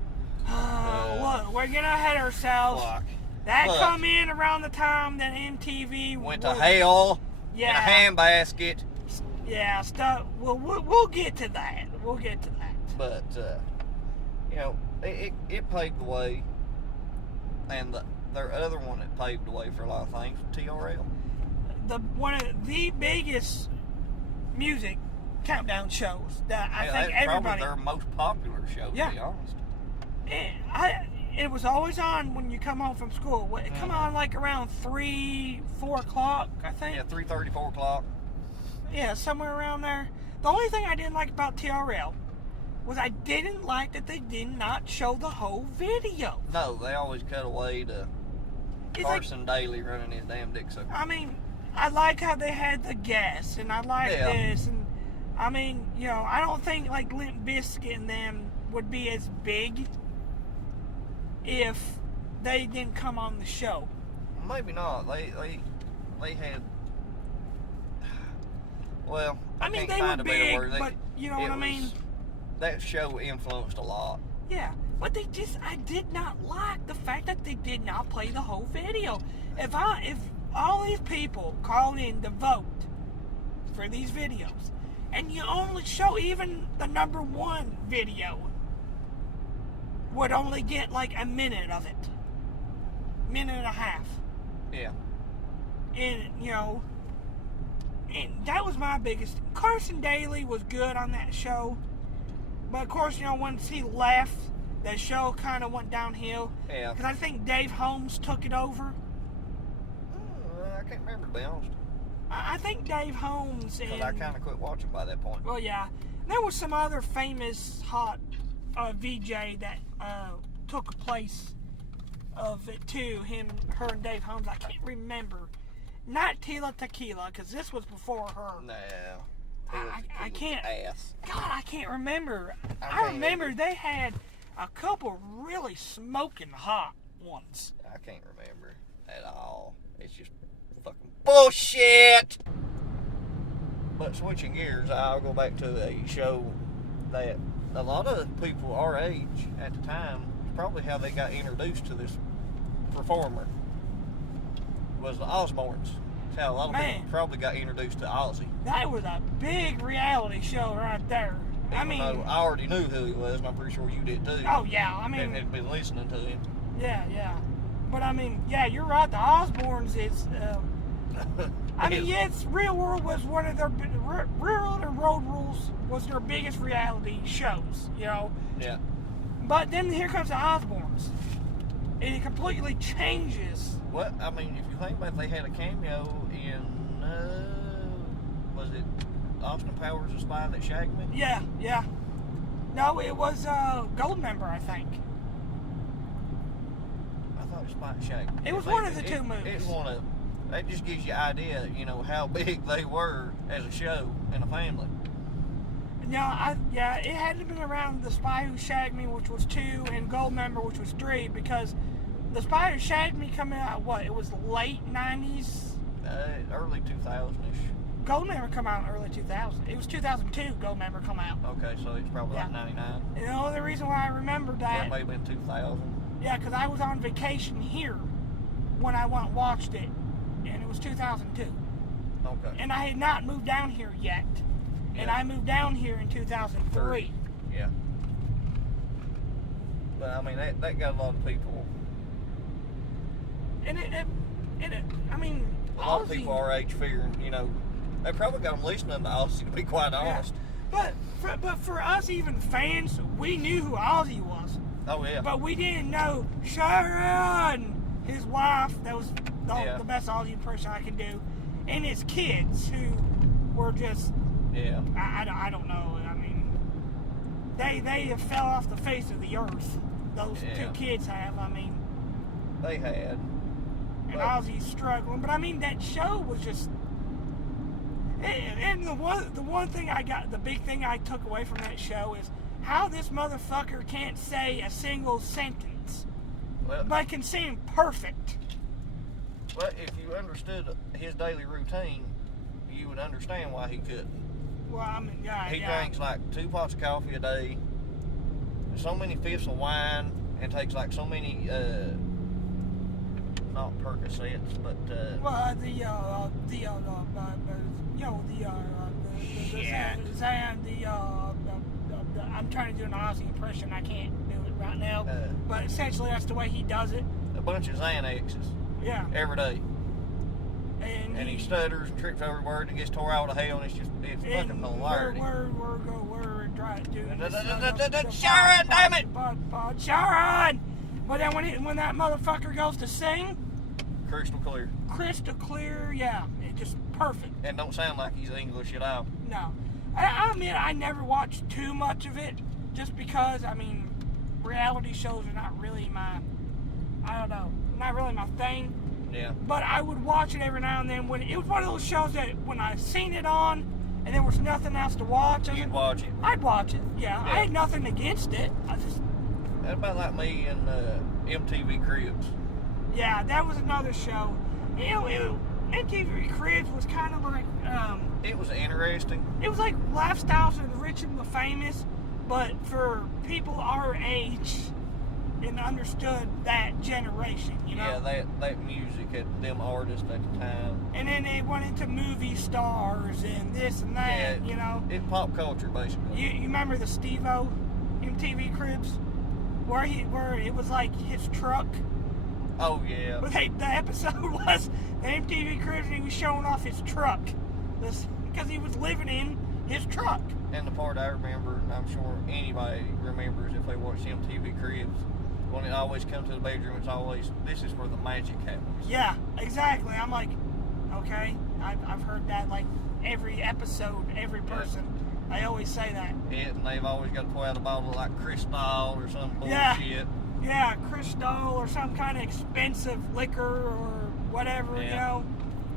Look, we're getting ahead of ourselves. Fuck. That But come in around the time that MTV went to hell in a yeah, handbasket. yeah, stuff. We'll get to that. We'll get to that. But you know, it paved the way, and their other one that paved the way for a lot of things, TRL. One of the biggest music countdown shows that I think that's everybody. probably their most popular show, to be honest. It was always on when you come home from school. It come on like around 3, 4 o'clock, I think. Yeah, 3:30, 4 o'clock. Yeah, somewhere around there. The only thing I didn't like about TRL was I didn't like that they did not show the whole video. No, they always cut away to Carson Daly running his damn dick sucker. I mean, I like how they had the guests, and I like this, and I mean, you know, I don't think like Limp Bizkit and them would be as big if they didn't come on the show. Maybe not. They had. Well, I mean, can't they find were a better big, word. but you know what I mean? That show influenced a lot. Yeah, but I did not like the fact that they did not play the whole video. If all these people called in to vote for these videos, and you only show even the number one video, would only get like a minute of it. Minute and a half. Yeah. And, you know, and that was my biggest... Carson Daly was good on that show. But, of course, you know, once he left, that show kind of went downhill. Yeah. Because I think Dave Holmes took it over. I can't remember, to be honest. I think Dave Holmes and... Because I kind of quit watching by that point. Well, yeah. There was some other famous hot VJ that took a place of it too. Her and Dave Holmes. I can't remember. Not Tila Tequila, because this was before her. No. I can't. Ass. God, I can't remember. I remember they had a couple really smoking hot ones. I can't remember at all. It's just fucking bullshit. But switching gears, I'll go back to a show that a lot of people our age at the time, probably how they got introduced to this performer, was the Osbournes. That's how a lot of people probably got introduced to Ozzy. That was a big reality show right there. Even though I already knew who he was, and I'm pretty sure you did too. Oh yeah, I mean, and had been listening to him. Yeah. But I mean, yeah, you're right. The Osbournes is. I mean, yes, Real World was one of their Real World and Road Rules was their biggest reality shows, you know. Yeah. But then here comes the Osbournes, and it completely changes. What I mean, if you think about it, they had a cameo in was it Austin Powers, The Spy That Shagged Me? Yeah. No, it was Goldmember, I think. I thought it was Spy That Shagged Me. It was one of the two movies. It's one of. That just gives you an idea, you know, how big they were as a show and a family. No, it had to have been around The Spy Who Shagged Me, which was 2, and Goldmember, which was 3, because The Spy Who Shagged Me coming out, it was late 90s? Early 2000-ish. Goldmember come out in early 2000. It was 2002 Goldmember come out. Okay, so it's probably like 99. And the only reason why I remember that... That may have been 2000. Yeah, because I was on vacation here when I went and watched it, and it was 2002. Okay. And I had not moved down here yet. Yeah. And I moved down here in 2003. Yeah. But I mean, that got a lot of people. And I mean, a lot of people our age figuring, you know, they probably got them listening to Ozzy, to be quite honest. Yeah. But for us, even fans, we knew who Ozzy was. Oh yeah. But we didn't know Sharon, his wife. That was the best Ozzy impression I could do, and his kids who were just. Yeah. I don't know. I mean, they have fell off the face of the earth. Those two kids have. I mean, they had. And Ozzy's struggling, but I mean that show was just. And the one thing the big thing I took away from that show is how this motherfucker can't say a single sentence, but can seem perfect. Well, if you understood his daily routine, you would understand why he couldn't. Well, I mean, yeah. He drinks like 2 pots of coffee a day, so many fifths of wine, and takes like so many, not Percocets, but I'm trying to do an Aussie impression. I can't do it right now, but essentially that's the way he does it. A bunch of Xanaxes. Yeah. Every day. And he stutters and trips over words and gets tore out of hell, and it's fucking hilarious. We're trying to do Sharon, damn it! Sharon! But then when that motherfucker goes to sing, Crystal clear, yeah, it's just perfect. And don't sound like he's English at all. No. I mean, I never watched too much of it, just because, I mean, reality shows are not really not really my thing. Yeah. But I would watch it every now and then. When it was one of those shows that when I seen it on and there was nothing else to watch, You'd watch it. I'd watch it. Yeah. I had nothing against it. That's about like me and MTV Cribs. Yeah, that was another show. MTV Cribs was kind of like it was interesting. It was like Lifestyles of the Rich and the Famous, but for people our age and understood that generation, you know? Yeah, that music at them artists at the time. And then they went into movie stars and this and that, you know? It's pop culture, basically. You remember the Steve-O MTV Cribs? Where it was like his truck? Oh, yeah. But the episode was the MTV Cribs and he was showing off his truck. Because he was living in his truck. And the part I remember, and I'm sure anybody remembers if they watch MTV Cribs, when it always comes to the bedroom, it's always, this is where the magic happens. Yeah, exactly. I'm like, okay, I've heard that like every episode, every person. They always say that. Yeah, and they've always got to pull out a bottle of like Cristal or some bullshit. Yeah, Cristal or some kind of expensive liquor or whatever, you know.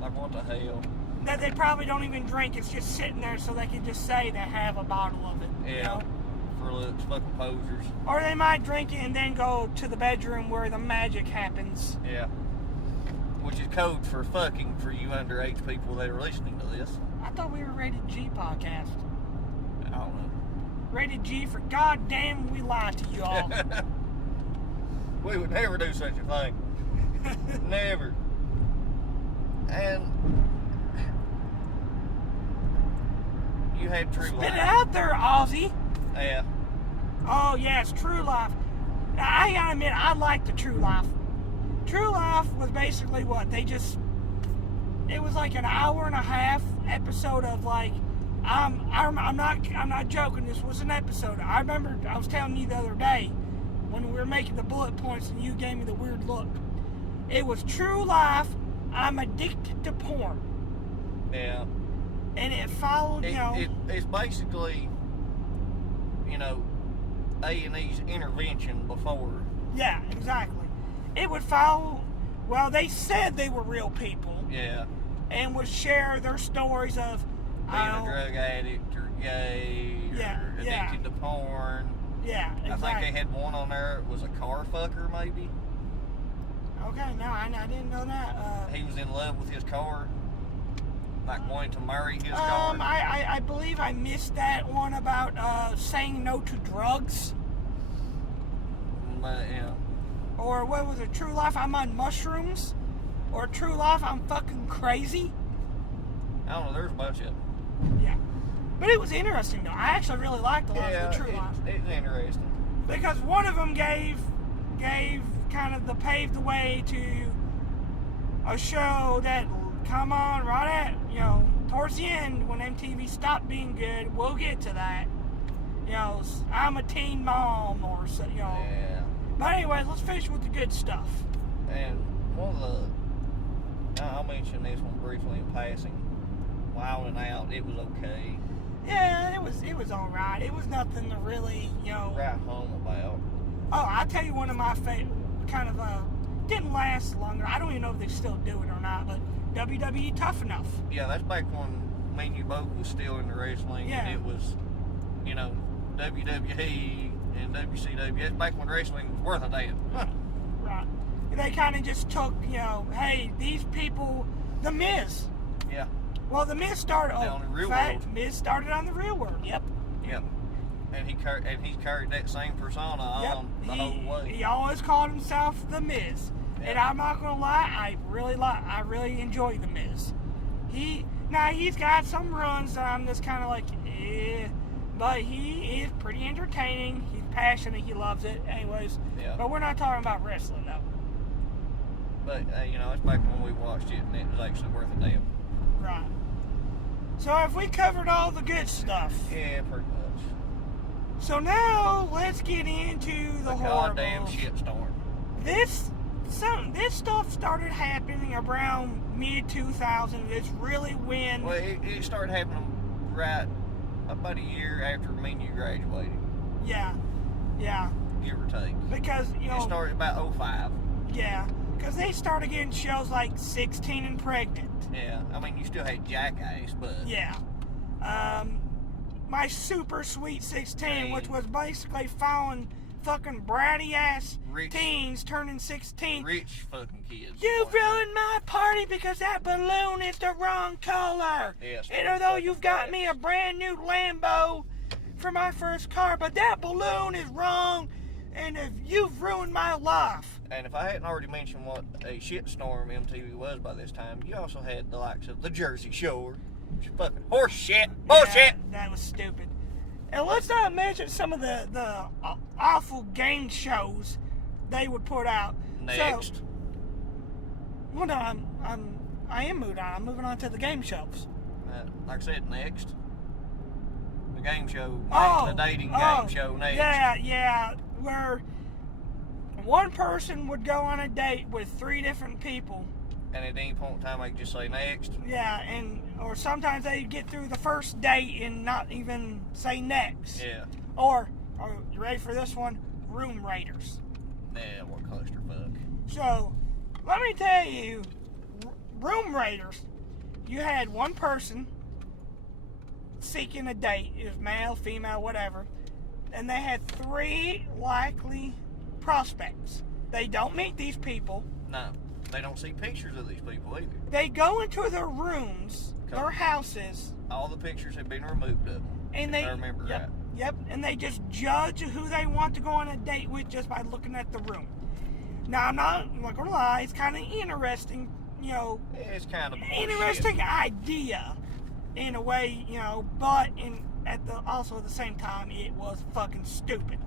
Like what the hell? That they probably don't even drink. It's just sitting there so they can just say they have a bottle of it. Yeah. You know? For looks, fucking posers. Or they might drink it and then go to the bedroom where the magic happens. Yeah. Which is code for fucking for you underage people that are listening to this. I thought we were Rated G podcast. I don't know. Rated G for goddamn we lie to you all. We would never do such a thing. Never. And you had True Life. Spit it out there, Ozzy. Yeah. Oh, yes, True Life. Now, I gotta admit, I like the True Life. True Life was basically what? It was like an hour and a half episode of like, I'm not joking, this was an episode. I remember I was telling you the other day when we were making the bullet points and you gave me the weird look. It was True Life, I'm addicted to porn. Yeah. And it followed, it's basically, A&E's intervention before. Yeah, exactly. It would follow, well, they said they were real people. Yeah. And would share their stories of being a drug addict or gay or addicted to porn. Yeah, exactly. I think they had one on there, was a car fucker maybe. Okay, no, I didn't know that. He was in love with his car. Like wanting to marry his car. I believe I missed that one about saying no to drugs. Yeah. Or what was it? True Life, I'm on mushrooms. Or True Life, I'm fucking crazy. I don't know. There's a bunch of them. Yeah, but it was interesting though. I actually really liked a lot of the True Life. It's interesting because one of them gave kind of paved the way to a show that come on right at towards the end when MTV stopped being good. We'll get to that. I'm a teen mom or so. Yeah. But anyways, let's finish with the good stuff. And one of the, I'll mention this one briefly in passing. Wild and Out, it was okay. Yeah, it was all right. It was nothing to really, write home about. Oh, I'll tell you one of my favorite, kind of, didn't last longer. I don't even know if they still do it or not, but WWE Tough Enough. Yeah, that's back me and you both was still in the wrestling, Yeah. and it was, you know, WWE and WCW. It's back when wrestling was worth a damn. Right. They kind of just took, you know, hey, these people, The Miz. Yeah. Well, The Miz started On the Real fact, World. Miz started on The Real World. Yep. Yep. And he carried that same persona on the whole way. He always called himself The Miz. Yeah. And I'm not gonna lie, I really enjoy The Miz. He's got some runs that I'm just kind of like, but he is pretty entertaining. He's passionate. He loves it. Anyways, Yeah. but we're not talking about wrestling though. But you know, it's back when we watched it, and it was actually worth a damn. Right. So have we covered all the good stuff? Yeah, pretty much. So now let's get into the goddamn horribles. shitstorm. This stuff started happening around mid-2000s. It's really when... Well, it started happening right about a year after me and you graduated, Yeah. give or take. Because, you know... It started about 05. Yeah. Because they started getting shows like 16 and Pregnant. Yeah, I mean, you still had Jackass, but... Yeah. My Super Sweet 16, Hey. which was basically following fucking bratty-ass Rich. teens turning 16. Rich fucking kids. You like that. ruined my party because that balloon is the wrong color. Yes, And although you've got me a brand new Lambo for my first car, but that balloon is wrong, and if you've ruined my life. And if I hadn't already mentioned what a shitstorm MTV was by this time, you also had the likes of the Jersey Shore, which is fucking horse shit. Bullshit! Yeah, that was stupid. And let's not mention some of the awful game shows they would put out. Next. So, well, no, I am moving on. I'm moving on to the game shows. Like I said, next. The game show. Oh, The dating game show next. Yeah, where one person would go on a date with 3 different people. And at any point in time, I could just say next. Yeah, or sometimes they get through the first date and not even say next. Yeah. Or you ready for this one? Room Raiders. Yeah, what clusterfuck. So, let me tell you, Room Raiders, you had one person seeking a date. It was male, female, whatever. And they had 3 likely prospects. They don't meet these people. No, they don't see pictures of these people either. They go into their rooms, their houses, All the pictures have been removed of them. and if I remember right. Yep, and they just judge who they want to go on a date with just by looking at the room. Now, I'm not gonna lie, it's kind of interesting, you know, It's kind of interesting idea in a way, you know, but also at the same time, it was fucking stupid.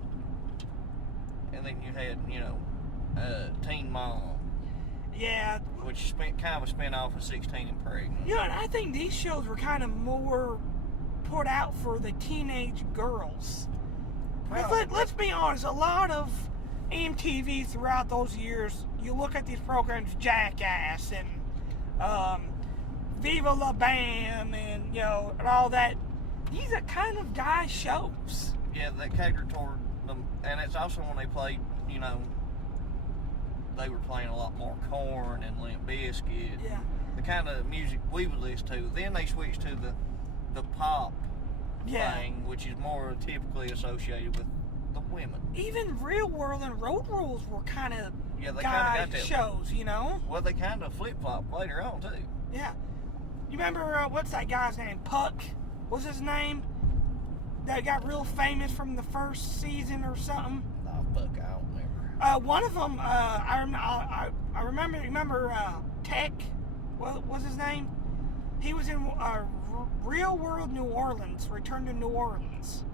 And then you had, you know, Teen Mom, Yeah, which kind of a spin-off of 16 and Pregnant. you know, and I think these shows were kind of more put out for the teenage girls. Well- Let's be honest, a lot of MTV throughout those years, you look at these programs, Jackass and Viva La Bam and, you know, and all that, these are kind of guy shows. Yeah, they catered toward them, and it's also when they played, you know, they were playing a lot more Korn and Limp Bizkit. Yeah. The kind of music we would listen to. Then they switched to the pop thing, which is more typically associated with the women. Even Real World and Road Rules were kind of Yeah, they guy kind of got that. shows, you know? Well, they kind of flip-flop later on, too. Yeah. You remember, what's that guy's name? Puck? What's his name? That got real famous from the first season or something? Oh, fuck, I don't remember. One of them, I remember Tech, what was his name? He was in Real World New Orleans, Return to New Orleans.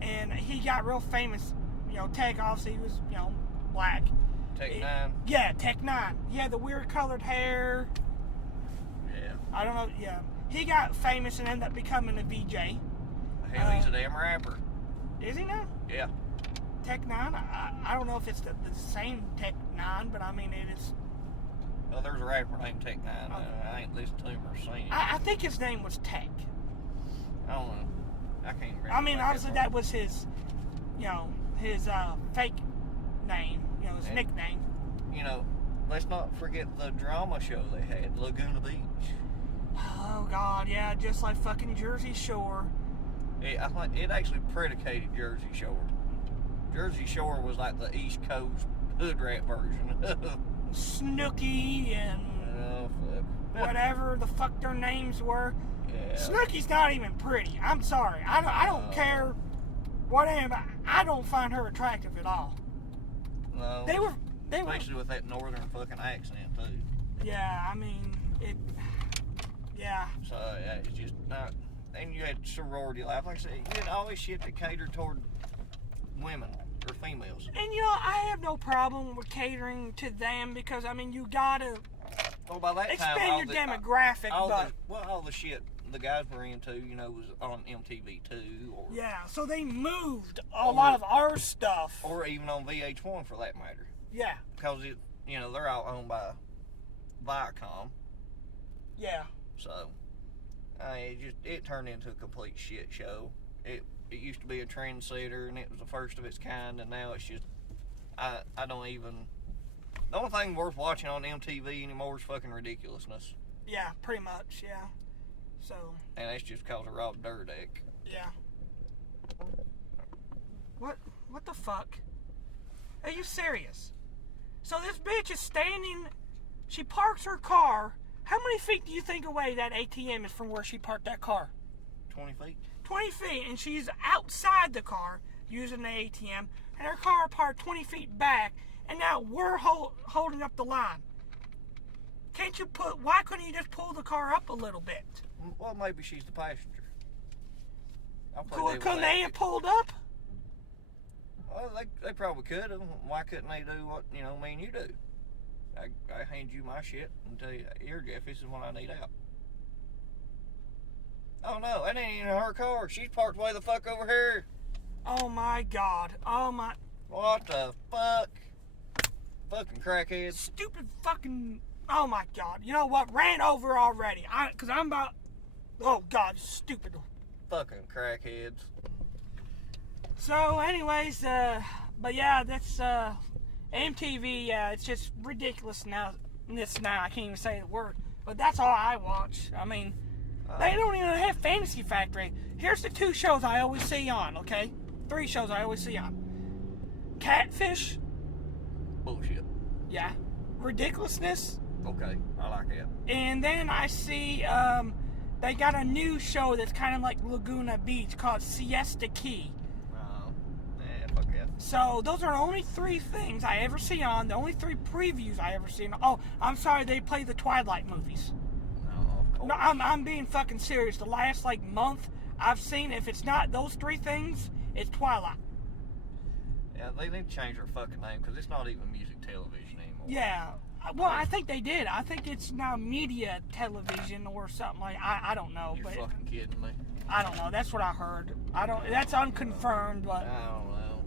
And he got real famous, you know, Tech, obviously, he was, you know, black. Tech 9? Yeah, Tech 9. He had the weird colored hair. Yeah. I don't know, yeah. He got famous and ended up becoming a VJ. Hell, he's a damn rapper. Is he now? Yeah. Tech 9? I don't know if it's the same Tech 9, but I mean, it is. Well, there's a rapper named Tech 9. I ain't listened to him or seen him. I think his name was Tech. I don't know. I can't remember. I mean, like obviously, far. that was his, you know, his fake name, you know, his And- nickname. You know, let's not forget the drama show they had, Laguna Beach. Oh God, yeah, just like fucking Jersey Shore. It actually predicated Jersey Shore. Jersey Shore was like the East Coast hood rat version. Snooki and whatever the fuck their names were. Yeah. Snooki's not even pretty. I'm sorry. I don't care what I don't find her attractive at all. No. They were especially with that northern fucking accent too. Yeah, I mean it. Yeah. So yeah, it's just not. And you had sorority life, like I said. You had all this shit that catered toward women or females. And you know, I have no problem with catering to them because I mean you gotta By that expand time, your demographic. But all the shit the guys were into, was on MTV too, or yeah, so they moved a lot of our stuff, or even on VH1 for that matter. Yeah, because they're all owned by Viacom. Yeah. So, it turned into a complete shit show. It used to be a trendsetter, and it was the first of its kind, and now it's just, I don't even, the only thing worth watching on MTV anymore is fucking ridiculousness. Yeah, pretty much, yeah. So. And that's just because of Rob Dyrdek. Yeah. What the fuck? Are you serious? So this bitch is standing, she parks her car. How many feet do you think away that ATM is from where she parked that car? 20 feet. 20 feet, and she's outside the car using the ATM, and her car parked 20 feet back, and now we're holding up the line. Why couldn't you just pull the car up a little bit? Well, maybe she's the passenger. Couldn't they have pulled up? Well, they probably could have. Why couldn't they do what, me and you do? I hand you my shit and tell you, here, Jeff, this is what I need out. Oh, no, that ain't even her car. She's parked way the fuck over here. Oh, my God. Oh, my... What the fuck? Fucking crackheads. Stupid fucking... Oh, my God. You know what? Ran over already. Because I'm about... Oh, God, stupid. Fucking crackheads. So, anyways, but yeah, that's, MTV, it's just ridiculous now. I can't even say the word. But that's all I watch. I mean, they don't even have Fantasy Factory. Here's the 2 shows I always see on, okay? 3 shows I always see on. Catfish. Bullshit. Yeah. Ridiculousness. Okay, I like it. And then I see, they got a new show that's kind of like Laguna Beach called Siesta Key. Fuck yeah. So those are the only 3 things I ever see on. The only 3 previews I ever see. Oh, I'm sorry, they play the Twilight movies. No, of course. No, I'm being fucking serious. The last month I've seen, if it's not those 3 things, it's Twilight. Yeah, they need to change their fucking name because it's not even music television anymore. Yeah. Well, I think they did. I think it's now media television or something like. I don't know. You're but fucking kidding me. I don't know. That's what I heard. That's unconfirmed, but. I don't know.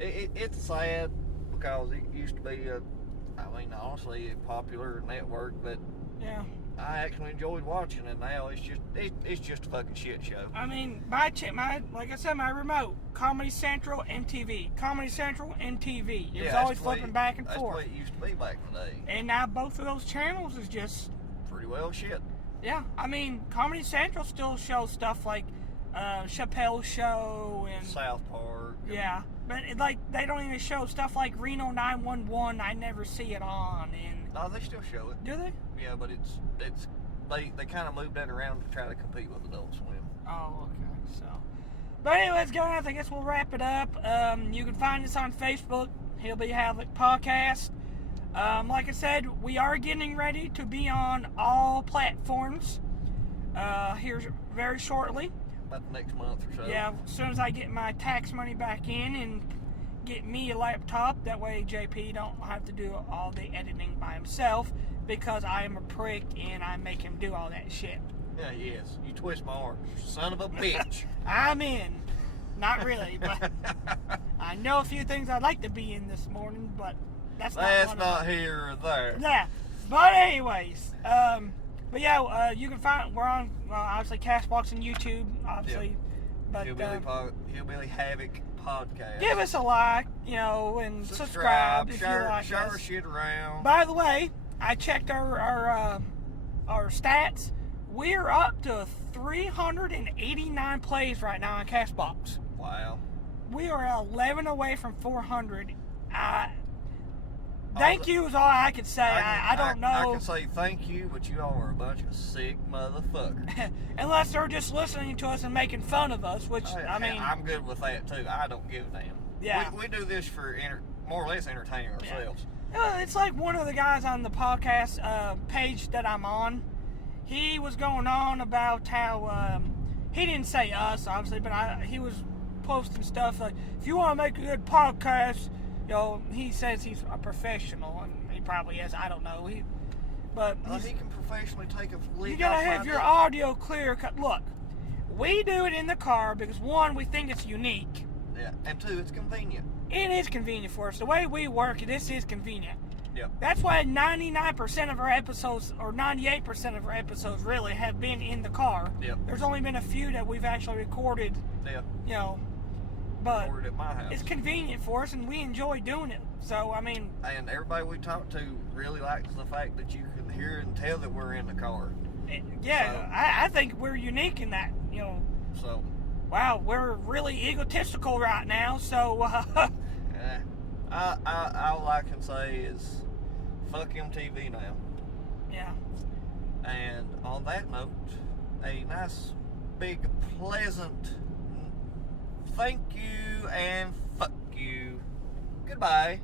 It's sad because it used to be honestly, a popular network that Yeah. I actually enjoyed watching, and now it's just a fucking shit show. I mean, like I said, my remote, Comedy Central, MTV, Comedy Central, MTV. It was always flipping back and forth. That's what it used to be back in the day. And now both of those channels is just pretty well shit. Yeah, I mean, Comedy Central still shows stuff like Chappelle's Show and South Park. Yeah, but they don't even show stuff like Reno 911. I never see it on. And no, they still show it. Do they? Yeah, but they kind of moved that around to try to compete with Adult Swim. Oh, okay. So, but anyways, guys, I guess we'll wrap it up. You can find us on Facebook, Hillbilly Havoc Podcast. Like I said, we are getting ready to be on all platforms here very shortly. About the next month or so. Yeah, as soon as I get my tax money back in and get me a laptop, that way JP don't have to do all the editing by himself because I am a prick and I make him do all that shit. Yeah, yes. You twist my arm, son of a bitch. I'm in. Not really, but I know a few things I'd like to be in this morning, but that's not here or there. Yeah, but anyways, but yeah, you can find, we're on, obviously, CastBox and YouTube, obviously. Yep. But Hillbilly Havoc Podcast. Give us a like, and subscribe if you like share us. Shit around. By the way, I checked our stats. We're up to 389 plays right now on Castbox. Wow. We are 11 away from 400. Thank you is all I could say. I don't know. I can say thank you, but you all are a bunch of sick motherfuckers. Unless they're just listening to us and making fun of us, which, I mean... I'm good with that, too. I don't give a damn. Yeah. We do this for more or less entertaining ourselves. Yeah. It's like one of the guys on the podcast page that I'm on. He was going on about how... he didn't say us, obviously, but he was posting stuff like, if you want to make a good podcast... You know, he says he's a professional, and he probably is. I don't know. He can professionally take a leak. You gotta have your audio clear. Look, we do it in the car because one, we think it's unique. Yeah, and two, it's convenient. It is convenient for us. The way we work, this is convenient. Yeah. That's why 99% of our episodes, or 98% of our episodes, really have been in the car. Yeah. There's only been a few that we've actually recorded. Yeah. You know. But at my house. It's convenient for us, and we enjoy doing it. So, I mean... And everybody we talk to really likes the fact that you can hear and tell that we're in the car. Yeah, so, I think we're unique in that, you know. So... Wow, we're really egotistical right now, so... all I can say is, fuck MTV now. Yeah. And on that note, a nice, big, pleasant... Thank you and fuck you. Goodbye.